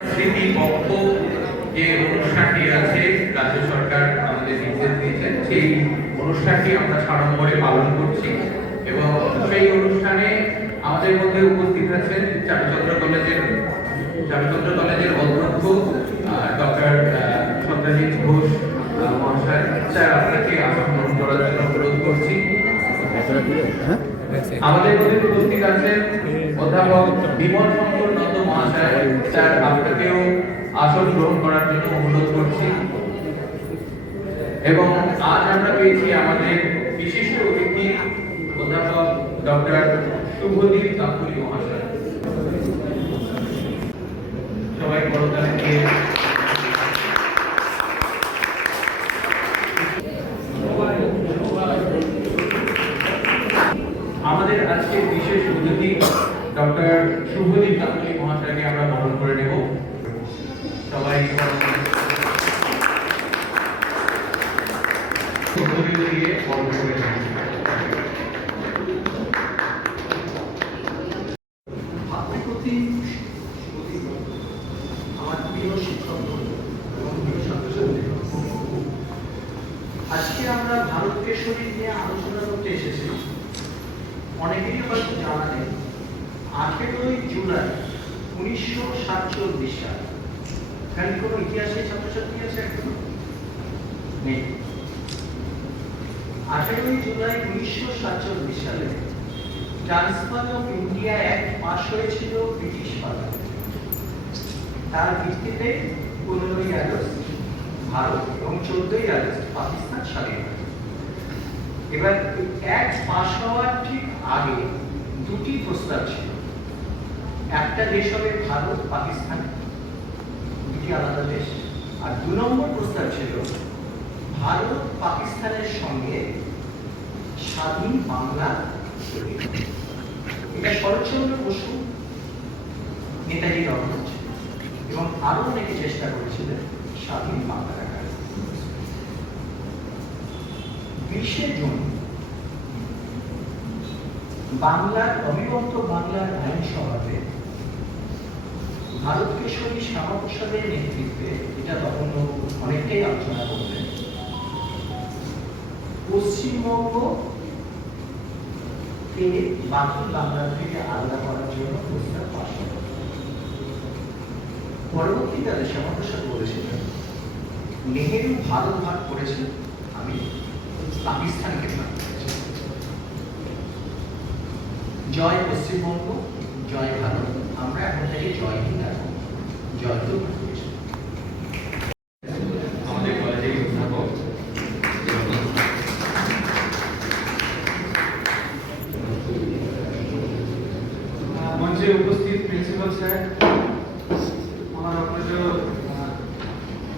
স্মৃতিপক্ষ যে অনুষ্ঠানটি আছে রাজ্য সরকার আমাদের নির্দেশ দিয়েছেন, সেই অনুষ্ঠানটি আমরা সাড়ম্বরে পালন করছি এবং সেই অনুষ্ঠানে আমাদের মধ্যে উপস্থিত আছেন চারুচন্দ্র কলেজের অধ্যক্ষ ডক্টর সত্যজিৎ ঘোষ মহাশয়। স্যার, আপনাকে আসন গ্রহণ করার জন্য অনুরোধ করছি। আমাদের মধ্যে উপস্থিত আছেন অধ্যাপক বিমল শঙ্কর নন্দ মহাশয়। স্যার, আপনাকেও আসন গ্রহণ করার জন্য অনুরোধ করছি। এবং আজ আমরা পেয়েছি আমাদের বিশিষ্ট অতিথি অধ্যাপক ডক্টর শুভদীপ গাঙ্গুলী মহাশয়। সবাই করতালি দিয়ে আমাদের আজকের বিশেষ অতিথি ডক্টর শুভদীপ গাঙ্গুলী মহাশয়কে আমরা বরণ করে নেব। সবাই দিয়ে বরণ করে নেব। আমার প্রিয় শিক্ষক এবং প্রিয় ছাত্রছাত্রী, আজকে আমরা ভারত কেশরী নিয়ে আলোচনা করতে এসেছি। অনেকেরই হয়তো জানা নেই, 18ই জুলাই 1947 সাল। এখানে কোনো ইতিহাসের ছাত্রছাত্রী আছে এখনো নেই? 18ই জুলাই 1947 সালে transfer of India act pass হয়েছিল ব্রিটিশ পার্লামেন্টে। তার ভিত্তিতে 15ই আগস্ট ভারত এবং 14ই আগস্ট পাকিস্তান স্বাধীন হয়। এবার অ্যাক্ট পাস হওয়ার ঠিক আগে দুটি প্রস্তাব ছিল। একটা দেশ হবে ভারত, পাকিস্তান, দুটি আলাদা দেশ। আর 2 নম্বর প্রস্তাব ছিল ভারত পাকিস্তানের সঙ্গে স্বাধীন বাংলা। এটা শরৎচন্দ্র বসু, নেতাজি রহমান এবং আরো অনেকে চেষ্টা করেছিলেন স্বাধীন বাংলা রাখার। 20শে জুন বাংলার অবিভক্ত বাংলার আইনসভাতে ভারত কেশরী শ্যামাপ্রসাদের নেতৃত্বে, এটা তখন অনেকটাই আলোচনা করলেন, পশ্চিমবঙ্গ কে বাকি বাংলা থেকে আলাদা করার জন্য প্রস্তাব পাশ করা। পরবর্তীকালে শ্যামাপ্রসাদ বলেছিলেন, নেহেরু ভারত ভাগ করেছেন, আমি পাকিস্তানকে ভাগ করেছি। জয় পশ্চিমবঙ্গ, জয় ভারত। আমরা এখন থেকে জয় হিন্দ রাখবো, জয় তো আমাদের কলেজের অধ্যাপক মঞ্চে উপস্থিত প্রিন্সিপাল স্যার, আমার অগ্রজ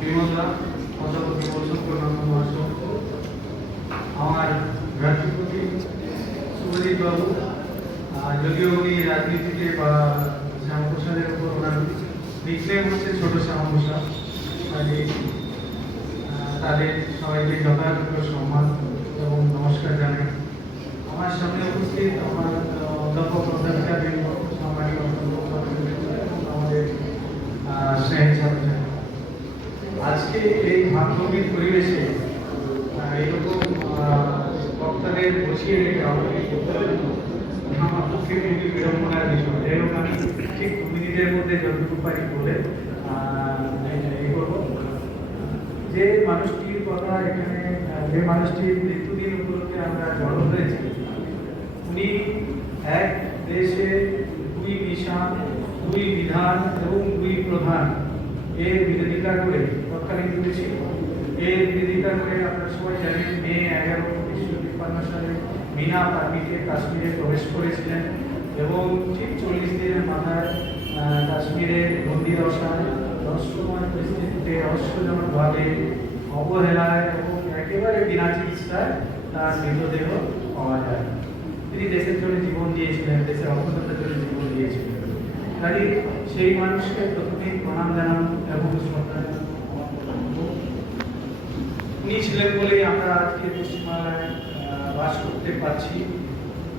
বিমলদা, অধ্যাপক বিমল শঙ্কর নন্দ মহাশয়, আমার রাষ্ট্রপতি শুভদীপ বাবু, যদিও উনি রাজনীতিতে বা শ্যামাপ্রসাদের উপর ওনার নিকনেম হচ্ছে ছোট শ্যামাপ্রসাদ, তাদের সবাইকে যথাযথ সম্মান এবং নমস্কার জানাই। আমার সামনে উপস্থিত আমার অধ্যাপক অধ্যাপিকা বৃন্দ, সাংবাদিক আমাদের স্নেহের ছাত্রছাত্রী, আজকে এই ভাবগম্ভীর পরিবেশে এরকম বক্তাদের বসিয়ে রেখে আমাকে আমার পক্ষে খুবই বিড়ম্বনার বিষয়। যাই হোক, আমি ঠিক 2 মিনিটের মধ্যে যতটুকু পারি বলে করব। যে মানুষটির কথা এখানে, যে মানুষটির মৃত্যুদিন উপলক্ষে আমরা জড়ো হয়েছি, উনি এক দেশে 2 নিশান, 2 বিধান এবং 2 প্রধান এর বিরোধিতা করে, তৎকালীন যুগে ছিল, এর বিরোধিতা করে আপনারা সবাই জানেন, মে 11, 1953 সালে বিনা পারমিটে কাশ্মীরে প্রবেশ করেছিলেন এবং ঠিক 40 দিনের মাথায় কাশ্মীরে বন্দি দশায় রহস্যময় পরিস্থিতিতে রহস্যজনকভাবে অবহেলায় এবং একেবারে বিনা চিকিৎসায় তার মৃতদেহ পাওয়া যায়। তিনি দেশের জন্য জীবন দিয়েছিলেন, দেশের অক্ষমতার জন্য জীবন দিয়েছিলেন। তাই সেই মানুষকে প্রথমেই প্রণাম জানানো এবং শ্রদ্ধা জানানো। উনি ছিলেন বলেই আমরা আজকে পশ্চিমবাংলায় বাস করতে পারছি,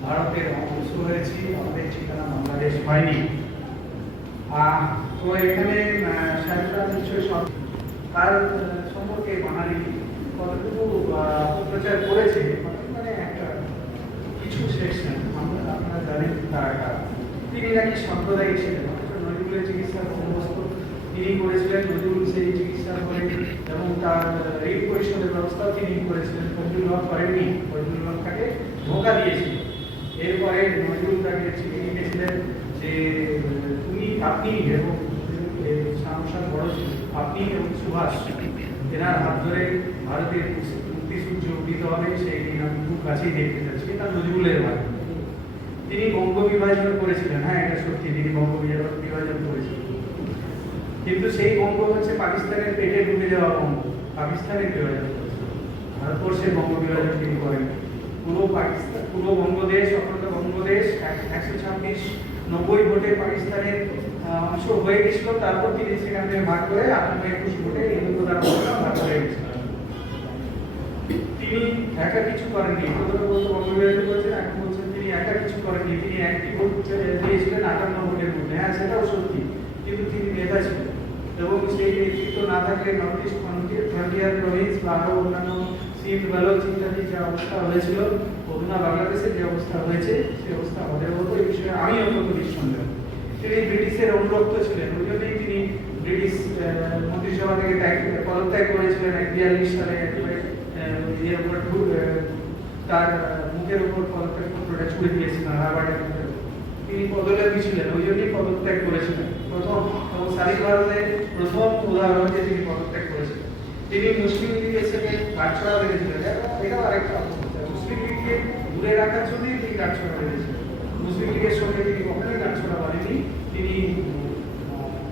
ভারতের অংশ হয়েছি, আমাদের ঠিকানা বাংলাদেশ হয়নি। তো এখানে তার সম্পর্কে বাঙালি কতটুকু অপপ্রচার করেছে, মানে একটা কিছু সেকশন আপনারা জানেন তারা তিনি নাকি সাম্প্রদায়িক ছিলেন, নজরুলের চিকিৎসার বন্দোবস্ত তিনি করেছিলেন, নজরুল সেই চিকিৎসা করে এবং তার ঋণ পরিশোধের ব্যবস্থাও তিনি করেছিলেন। ফজলুল হক করেননি, ফজলুল হক তাকে ধোঁকা দিয়েছিল। এরপরে নজরুল তাকে চিঠি লিখেছিলেন যে আপনি এবং সাংসদ বড় আপনি এবং সুভাষ এনার হাত ধরে ভারতের মুক্তি সূর্য উদিত হবে, সেই দিন আমি খুব কাছেই দেখতে চাচ্ছি। এটা নজরুলের বাণী। তিনি বঙ্গ বিভাজন করেছিলেন, হ্যাঁ এটা সত্যি, তিনি বঙ্গ বিভাজন করেছিলেন, কিন্তু সেই বঙ্গ হচ্ছে পাকিস্তানের পেটে ঢুকে যাওয়া বঙ্গ, পাকিস্তানের বিভাজন করেছিলেন, ভারতবর্ষের বঙ্গ বিভাজন তিনি করেন। পুরো পাকিস্তান, পুরো বঙ্গদেশ, অখণ্ড বঙ্গদেশ 126-90 ভোটে পাকিস্তানের অংশ হয়ে গেছিল। তারপর তিনি সেখান থেকে ভাগ করে 28-21 ভোটে হিন্দুরা ভাগ হয়ে গেছিল। তিনি একা কিছু করেননি, প্রথমে বলতে বঙ্গ বিভাজন করেছেন, এখন বলছেন তিনি একা কিছু করেননি। তিনি একটি ভোট দিয়েছিলেন 58 ভোটের মধ্যে, হ্যাঁ সেটাও সত্যি, কিন্তু তিনি নেতা ছিলেন এবং সেই নেতৃত্ব না থাকলে নর্থ ইস্ট ফ্রন্টিয়ার প্রভিন্স বা আরও অন্যান্য সিন্ধ বালোচ ইত্যাদি যে অবস্থা হয়েছিল, অধুনা বাংলাদেশের যে অবস্থা হয়েছে সেই অবস্থা আমাদের মতো, এই বিষয়ে আমি অত্যন্ত নিঃসন্দেহ। তিনি ব্রিটিশের অনুরক্ত ছিলেন, ওই জন্যই তিনি ব্রিটিশ মন্ত্রিসভা থেকে পদত্যাগ করেছিলেন 1942 সালে। এর উপর তার মুখের উপর পদত্যাগ পত্রটা ছুড়ে দিয়েছিলেন হারবার্ডের মুখের। তিনি পদলোভী ছিলেন, ওই জন্যই পদত্যাগ করেছিলেন। প্রথম এবং স্বাধীন ভারতের প্রথম উদাহরণ যে তিনি পদত্যাগ করেছিলেন। তিনি মুসলিম লীগের সাথে গাঁটছড়া বেঁধেছিলেন, এটাও আরেকটা অপপ্রচার। মুসলিম লীগকে দূরে রাখার জন্যই তিনি গাঁটছড়া বেঁধেছিলেন, মুসলিম লীগের সঙ্গে তিনি কখনোই গাঁটছড়া বাঁধেননি। তিনি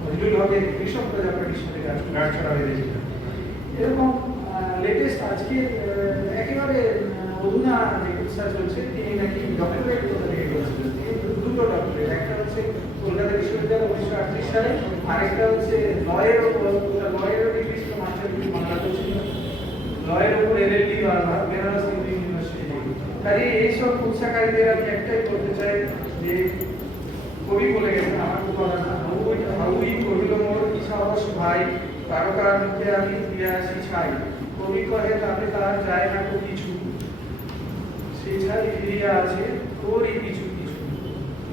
ফজলুল হকের কৃষক প্রজাপার্টির সাথে গাঁটছড়া বেঁধেছিলেন। এরকম লেটেস্ট আজকে একেবারে অধুনা যে চিকিৎসা চলছে, তিনি নাকি ডক্টরেট কোথা থেকে করেছিলেন। তিনি দুটো ডক্টরেট, একটা হচ্ছে কলকাতা বিশ্ববিদ্যালয় 1938 সালে, আরেকটা হচ্ছে লয়ের ডিগ্রি ছিল বাংলাতে ছিল, লয়ের উপর এলএলবি বা বেনারস হিন্দু ইউনিভার্সিটি। কাজে এইসব কুৎসাকারীদের আমি একটাই বলতে চাই যে কবি বলে গেছেন, আমার কথা না, হাউই কহিল মোর ইচ্ছাবশ ভাই, তারকার মুখে আমি ফিরে আসি ছাই, কবি কহে তাতে তার যায় না তো কিছু, সেই ছাই ফিরিয়া আছে তোরই কিছু কিছু।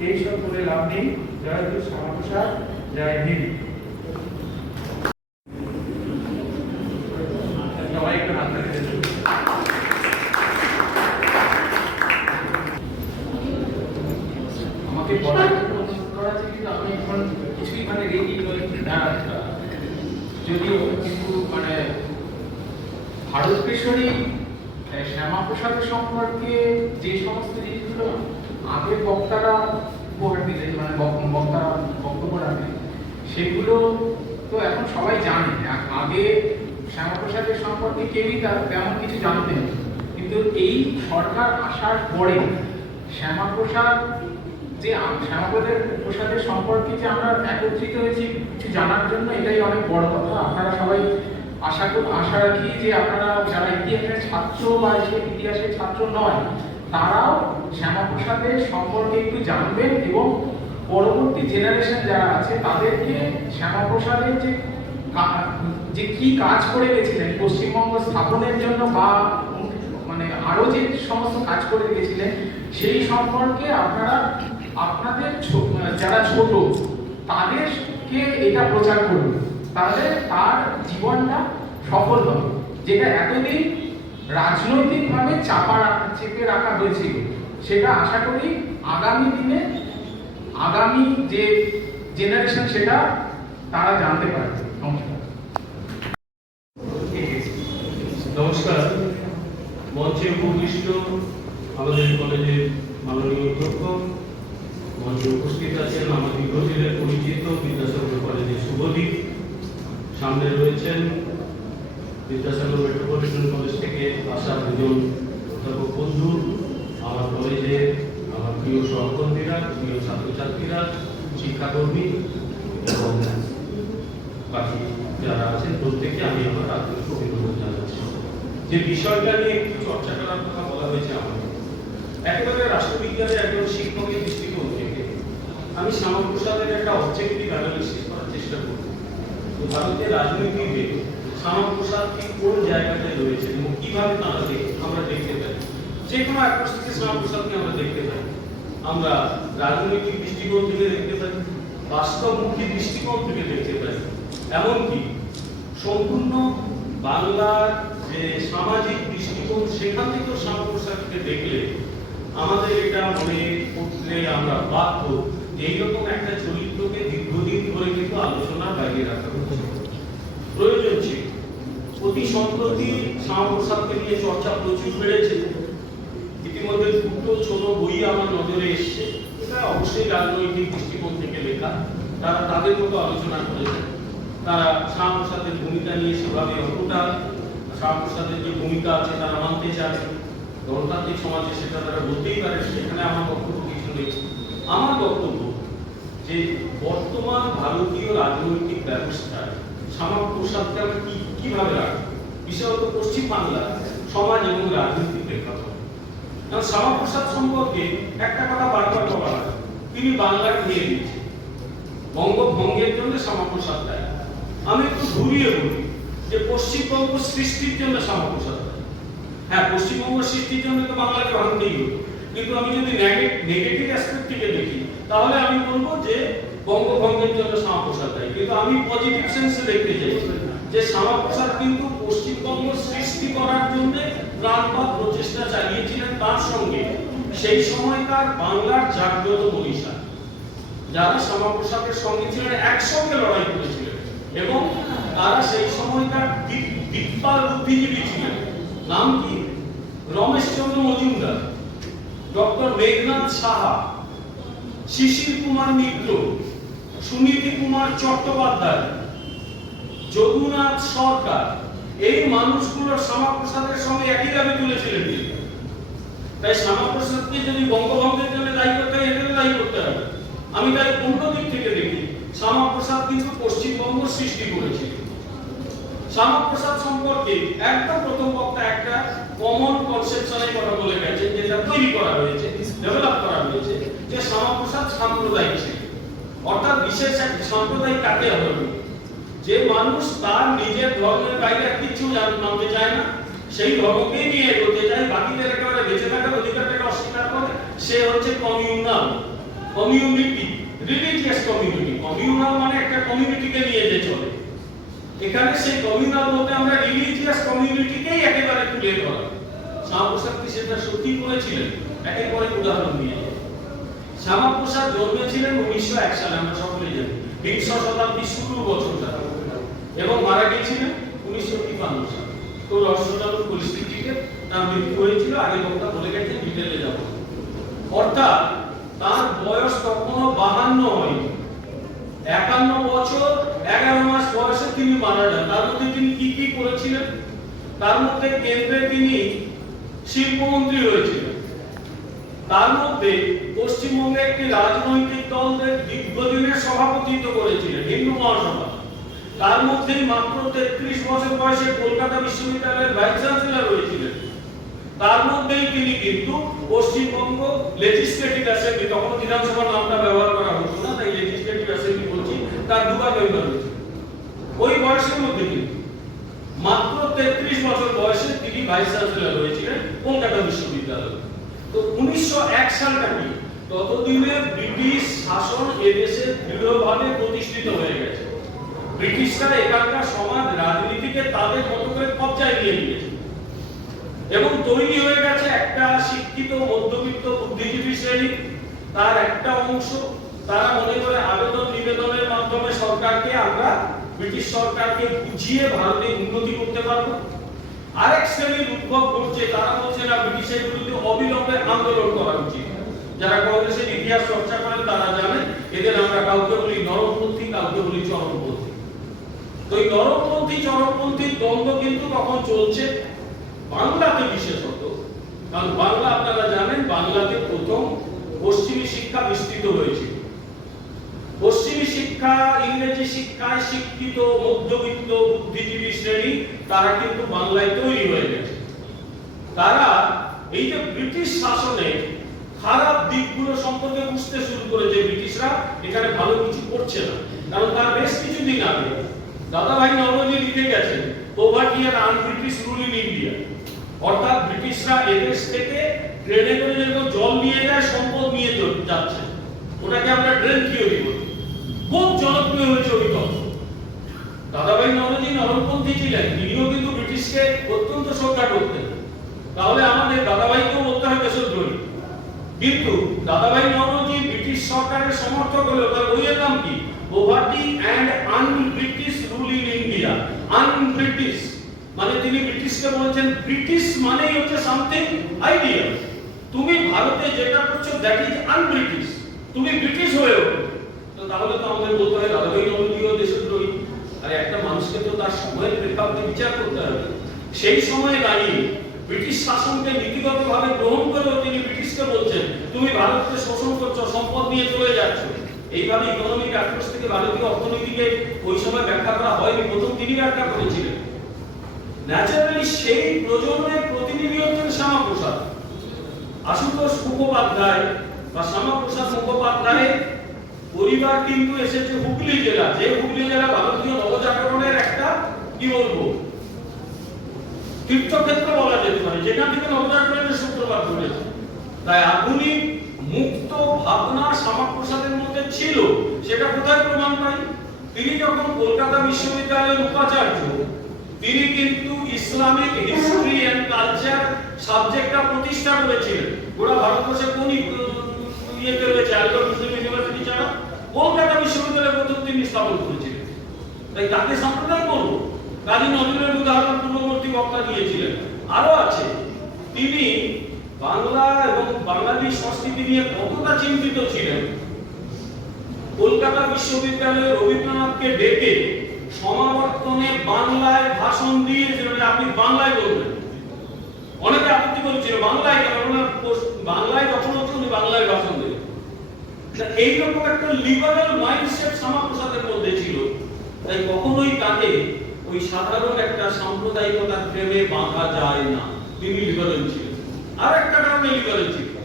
এইসব বলে লাভ নেই। জয় গুরু শ্যামাপ্রসাদ, জয় হিন্দ। সবাই একটু হাত তালি দেন। আমাকে বলার জন্য অনুরোধ করা আছে, কিন্তু আমি এখন কিছুই মানে রেডি নই দাঁড়াতে, যদিও কিন্তু মানে ভারতকেশরী শ্যামাপ্রসাদের সম্পর্কে যে সমস্ত জিনিসগুলো আগে বক্তারা উপহার দিলেন, মানে বক্তারা বক্তব্য রাখেন, সেগুলো তো এখন সবাই জানে। আগে শ্যামাপ্রসাদের সম্পর্কে কেউই তেমন কিছু জানতেন, কিন্তু এই সরকার আসার পরে শ্যামাপ্রসাদ যে শ্যামাপ্রসাদের সম্পর্কে যে আমরা একত্রিত হয়েছি কিছু জানার জন্য, এটাই অনেক বড় কথা। আপনারা সবাই আশা রাখি যে আপনারা যারা ইতিহাসের ছাত্র বা ইতিহাসের ছাত্র নয়, তারাও শ্যামাপ্রসাদের সম্পর্কে একটু জানবেন এবং পরবর্তী জেনারেশন যারা আছে তাদেরকে শ্যামাপ্রসাদের যে কি কাজ করে গেছিলেন পশ্চিমবঙ্গ স্থাপনের জন্য বা মানে আরো যে সমস্ত কাজ করে গেছিলেন, সেই সম্পর্কে আপনারা আপনাদের যারা ছোট তাদেরকে এটা প্রচার করুন, তাহলে তার জীবনটা সফল হবে। যেটা এতদিন রাজনৈতিকভাবে চেপে রাখা হয়েছিল, সেটা আশা করি আগামী দিনে আগামী যে জেনারেশন সেটা তারা জানতে পারবে। নমস্কার। মঞ্চে উপবিষ্ট আমাদের কলেজের মাননীয় অধ্যক্ষ, মঞ্চে উপস্থিত আছেন আমার দীর্ঘদিনের পরিচিত বিদ্যাসাগর কলেজের শুভদীপ, সামনে রয়েছেন বিদ্যাসাগর মেট্রোপলিটন কলেজ থেকে আসা দুজন অধ্যাপক বন্ধু, আমার কলেজের আমার প্রিয় সহকর্মীরা, প্রিয় ছাত্রছাত্রীরা, শিক্ষাকর্মী এবং বাকি যারা আছেন প্রত্যেকে আমি আমার আন্তরিক অভিনন্দন জানাচ্ছি। যে বিষয়টা নিয়ে একটু চর্চা করার কথা বলা হয়েছে, আমাদের একেবারে রাষ্ট্রবিজ্ঞানের একজন শিক্ষকের দৃষ্টিকোণ থেকে আমি শ্যামাপ্রসাদের একটা অবজেক্টিভ অ্যানালিসিস করার চেষ্টা করব। ভারতের রাজনৈতিক শ্যামাপ্রসাদ ঠিক কোন জায়গাতে রয়েছে এবং কিভাবে তারা আমরা দেখতে পাই। যে কোনো অ্যাপ্রোচ থেকে শ্যামাপ্রসাদকে আমরা দেখতে পাই। আমরা রাজনৈতিক দৃষ্টিকোণ থেকে দেখতে পাই, বাস্তবমুখী দৃষ্টিকোণ থেকে দেখতে পাই, এমনকি সম্পূর্ণ বাংলার যে সামাজিক দৃষ্টিকোণ সেখান থেকেও শ্যামাপ্রসাদকে দেখলে আমাদের এটা মনে করতে আমরা বাধ্য এইরকম একটা চরিত্রকে দীর্ঘদিন ধরে কিন্তু আলোচনার বাইরে রাখা প্রয়োজন ছিল। অতি সম্প্রতি শ্যামাপ্রসাদকে নিয়ে চর্চা প্রচুর বেড়েছে। ইতিমধ্যে দুটো ছোট বই আমার নজরে এসছে, এটা অবশ্যই রাজনৈতিক দৃষ্টিকোণ থেকে লেখা। তারা তাদের মতো আলোচনা করেছে। তারা শ্যামাপ্রসাদের ভূমিকা নিয়ে সেভাবে অতটা শ্যামাপ্রসাদের যে ভূমিকা আছে তারা মানতে চায়, গণতান্ত্রিক সমাজে সেটা তারা বলতেই পারে, সেখানে আমার বক্তব্য কিছু নেই। আমার বক্তব্য যে বর্তমান ভারতীয় রাজনৈতিক ব্যবস্থায় শ্যামাপ্রসাদকে আমরা কিভাবে রাখবো, বিশেষত পশ্চিম বাংলার সমাজ এবং রাজনৈতিক প্রেক্ষাপট। শ্যামাপ্রসাদ সম্পর্কে একটা কথা বারবার বলা হয়, তিনি বাংলার খেয়ে দিয়েছেন, বঙ্গভঙ্গের জন্য শ্যামাপ্রসাদ দায়ী। আমি একটু ঘুরিয়ে বলি যে পশ্চিমবঙ্গ সৃষ্টির জন্য শ্যামাপ্রসাদ দায়ী। হ্যাঁ, পশ্চিমবঙ্গ সৃষ্টির জন্য তো বাংলাকে ভাঙতেই হতো, কিন্তু আমি যদি নেগেটিভ অ্যাসপেক্ট থেকে দেখি তাহলে আমি বলবো যে বঙ্গভঙ্গের জন্য শ্যামাপ্রসাদ দায়ী। কিন্তু আমি পজিটিভ সেন্সে দেখতে চাই যে শ্যামাপ্রসাদ কিন্তু পশ্চিমবঙ্গ সৃষ্টি করার জন্য প্রাণপাত প্রচেষ্টা চালিয়েছিলেন। তার সঙ্গে সেই সময়কার বাংলার জাগ্রত মনীষা যারা শ্যামাপ্রসাদের সঙ্গে ছিলেন একসঙ্গে লড়াই করেছিলেন, এবং তারা সেই সময়কার দিকপাল বুদ্ধিজীবী ছিলেন। নাম কি? রমেশচন্দ্র মজুমদার, ডক্টর মেঘনাথ সাহা, শিশির কুমার মিত্র, সুনীতি কুমার চট্টোপাধ্যায়, যদুনাথ সরকার, এই মানুষগুলো শ্যামাপ্রসাদের সঙ্গে একই দাবি তুলেছিলেন। তাই শ্যামাপ্রসাদকে যদি বঙ্গভঙ্গের জন্য দায়ী করতে হয়, এদেরও দায়ী করতে হবে। আমি তাই অন্য দিক থেকে দেখি, শ্যামাপ্রসাদ কিন্তু পশ্চিমবঙ্গ সৃষ্টি করেছিলেন। শ্যামাপ্রসাদ সম্পর্কে একদম প্রথম বক্তা একটা কমন কনসেপশনের কথা বলে গেছেন, যেটা তৈরি করা হয়েছে, ডেভেলপ করা হয়েছে, যে শ্যামাপ্রসাদ সাম্প্রদায়িক ছিলেন। অর্থাৎ বিশেষ এক সাম্প্রদায়িক কাকে হবে, যে মানুষ তার নিজের ধর্মের বাইরে কিছু মানতে চায় না, সেই ধর্মকেই নিয়ে এগোতে চায়, বাকিদের একেবারে বেঁচে থাকার অধিকারটাকে অস্বীকার করে, সে হচ্ছে communal, community, religious community. Communal মানে একটা কমিউনিটিকে নিয়ে যে চলে। এখানে সেই কমিউনাল বলতে আমরা রিলিজিয়াস কমিউনিটিকেই একেবারে তুলে ধরা। শ্যামাপ্রসাদ কি সেটা সত্যি করেছিলেন? একের পর এক উদাহরণ দিয়ে শ্যামাপ্রসাদ জন্মেছিলেন 1901 সালে, আমরা সকলেই জানি, বিংশ শতাব্দীর শুরুর বছরটা, এবং মারা গিয়েছিলেন 1953 সালে। তো রহস্যজনক পরিস্থিতিতে তার মৃত্যু হয়েছিল। আগে বক্তা বলে গেছে, ডিটেইলে যাব। অর্থাৎ তার বয়স তখনও 52 হয়নি। 51 বছর 11 মাস বয়সে তিনি মারা যান। তার মধ্যে তিনি কি করেছিলেন? তার মধ্যে কেন্দ্রে তিনি শিল্পমন্ত্রী হয়েছিলেন। তার মধ্যে পশ্চিমবঙ্গে একটি রাজনৈতিক দলের দীর্ঘদিনের সভাপতিত্ব করেছিলেন, হিন্দু মহাসভা। তার মধ্যে মাত্র 33 বছর বয়সে কলকাতা বিশ্ববিদ্যালয়ের ভাইস চ্যান্সেলর হয়েছিলেন। তার মধ্যেই তিনি কিন্তু পশ্চিমবঙ্গ লেজিসলেটিভ অ্যাসেম্বলি, তখন বিধানসভার নামটা ব্যবহার করা হতো না, তাই লেজিসলেটিভ অ্যাসেম্বলি বলছি, তার দুবার মেম্বার হয়েছে। ওই বয়সের মধ্যে কিন্তু মাত্র 33 বছর বয়সে তিনি ভাইস চ্যান্সেলর হয়েছিলেন কলকাতা বিশ্ববিদ্যালয়। তো 1901 সালটা কি, ততদিনে ব্রিটিশ শাসন এদেশে দৃঢ়ভাবে প্রতিষ্ঠিত হয়ে গেছে। ব্রিটিশরা এখানকার সমাজ রাজনীতিকে তাদের মতো করে কবজায় নিয়ে নিয়েছে, এবং তৈরি হয়ে গেছে একটা শিক্ষিত মধ্যবিত্ত বুদ্ধিজীবী শ্রেণী। তার একটা অংশ তারা মনে করে আবেদন নিবেদনের মাধ্যমে সরকারকে, আমরা ব্রিটিশ সরকারকে বুঝিয়ে ভারতে উন্নতি করতে পারবো। আরেক শ্রেণীর উদ্ভব ঘটছে, তারা বলছে না, ব্রিটিশের বিরুদ্ধে অবিলম্বে আন্দোলন করা উচিত। যারা কংগ্রেসের ইতিহাস চর্চা করেন তারা জানেন, এদের আমরা কাউকে বলি নরমপন্থী, কাউকে বলি চরমপন্থী। তো এই নরমপন্থী চরমপন্থীর দ্বন্দ্ব কিন্তু তখন চলছে বাংলাতে বিশেষত। কারণ বাংলা, আপনারা জানেন, বাংলাতে প্রথম পশ্চিমী শিক্ষা বিস্তৃত হয়েছিল। পশ্চিমী শিক্ষা, ইংরেজি শিক্ষায় শিক্ষিত মধ্যবিত্ত বুদ্ধিজীবী শ্রেণী তারা কিন্তু বাংলায় তৈরি হয়ে গেছে। তারা এই যে ব্রিটিশ শাসনের খারাপ দিকগুলো সম্পর্কে বুঝতে শুরু করেছে, ব্রিটিশরা এখানে ভালো কিছু করছে না। কারণ তার বেশ কিছুদিন আগে দাদাভাই নওরোজি লিখে গেছেন poverty and un-British rule in India. অর্থাৎ ব্রিটিশরা এদেশ থেকে ট্রেনে করে যেরকম জল নিয়ে যায়, সম্পদ নিয়ে যাচ্ছে, ওটাকে আমরা ড্রেন থিওরি বলি। খুব জনপ্রিয় হয়েছে ওই তত্ত্ব। দাদাভাই নওরোজি নরমপন্থী ছিলেন, তিনিও কিন্তু ব্রিটিশকে অত্যন্ত শ্রদ্ধা করতেন। তাহলে আমাদের দাদাভাইকেও বলতে হয় দেশদ্রোহী। কিন্তু দাদাভাই নওরোজি ব্রিটিশ সরকারের সমর্থক হলেও তার বইয়ের নাম কি? Poverty and un British rule in India. Un British মানে তিনি ব্রিটিশকে বলেছেন ব্রিটিশ মানেই হচ্ছে সামথিং আইডিয়াল। তুমি ভারতে যেটা করছো দ্যাট ইজ আন-ব্রিটিশ, তুমি ব্রিটিশ হয়েও। তো তাহলে তো আমাদের বলতে হয় দাদাভাই নওরোজিও দেশদ্রোহী। আর একটা মানুষকে তো তার সময়ের প্রেক্ষাপটে বিচার করতে হবে। সেই সময়ে দাঁড়িয়ে ব্রিটিশ শাসনকে নীতিগতভাবে গ্রহণ করেও তিনি ব্রিটিশকে বলছেন তুমি ভারতকে শোষণ করছো, সম্পদ নিয়ে চলে যাচ্ছ। এইভাবে ইকোনমিক অ্যাপ্রোচ থেকে ভারতীয় অর্থনীতিকে ওই সময় ব্যাখ্যা করা হয়নি, প্রথম তিনি ব্যাখ্যা করেছিলেন। ন্যাচারালি সেই প্রজন্মের প্রতিনিধি হচ্ছেন শ্যামাপ্রসাদ। আশুতোষ মুখোপাধ্যায় বা শ্যামাপ্রসাদ মুখোপাধ্যায়ের পরিবার কিন্তু এসেছে হুগলি জেলা, যে হুগলি জেলা ভারতীয় নবজাগরণের একটা কি বলবো তীর্থক্ষেত্র বলা যেতে পারে, যেখান থেকে নবজাগরণের সূত্রপাত ঘটেছে। তাই আধুনিক মুক্ত ভাবনা শ্যামাপ্রসাদের মধ্যে ছিল। সেটা কোথায় প্রমাণ পাই? তিনি যখন কলকাতা বিশ্ববিদ্যালয়ের উপাচার্য, তিনি কিন্তু ইসলামিক হিস্ট্রি এন্ড কালচার সাবজেক্টটা প্রতিষ্ঠা করেছিলেন। গোটা ভারতবর্ষে কোন ইয়েতে রয়েছে আলিগড় মুসলিম ইউনিভার্সিটি ছাড়া কলকাতা বিশ্ববিদ্যালয়ের প্রথম তিনি স্থাপন করেছিলেন। তাই তাকে সম্প্রদায় করবো। কাজী নজরুলের উদাহরণ পূর্ববর্তী বক্তা দিয়েছিলেন। আরো আছে, তিনি বাংলা এবং বাঙালি সংস্কৃতি নিয়ে কতটা চিন্তিত ছিলেন। কলকাতা বিশ্ববিদ্যালয়ে রবীন্দ্রনাথকে ডেকে সমাবর্তনে বাংলায় ভাষণ দিয়েছিলেন, আপনি বাংলায় বলবেন। অনেকে আপত্তি করেছিল বাংলায় কেন, বাংলায় যখন হচ্ছে উনি বাংলায় ভাষণ দেবেন। এইরকম একটা লিবারাল মাইন্ডসেট শ্যামাপ্রসাদের মধ্যে ছিল। তাই কখনোই তাকে ওই সাধারণ একটা সাম্প্রদায়িকতার প্রেমে বাঁধা যায় না। তিনি লিবারেল ছিলেন। আর একটা কারণে লিবারেল ছিলেন,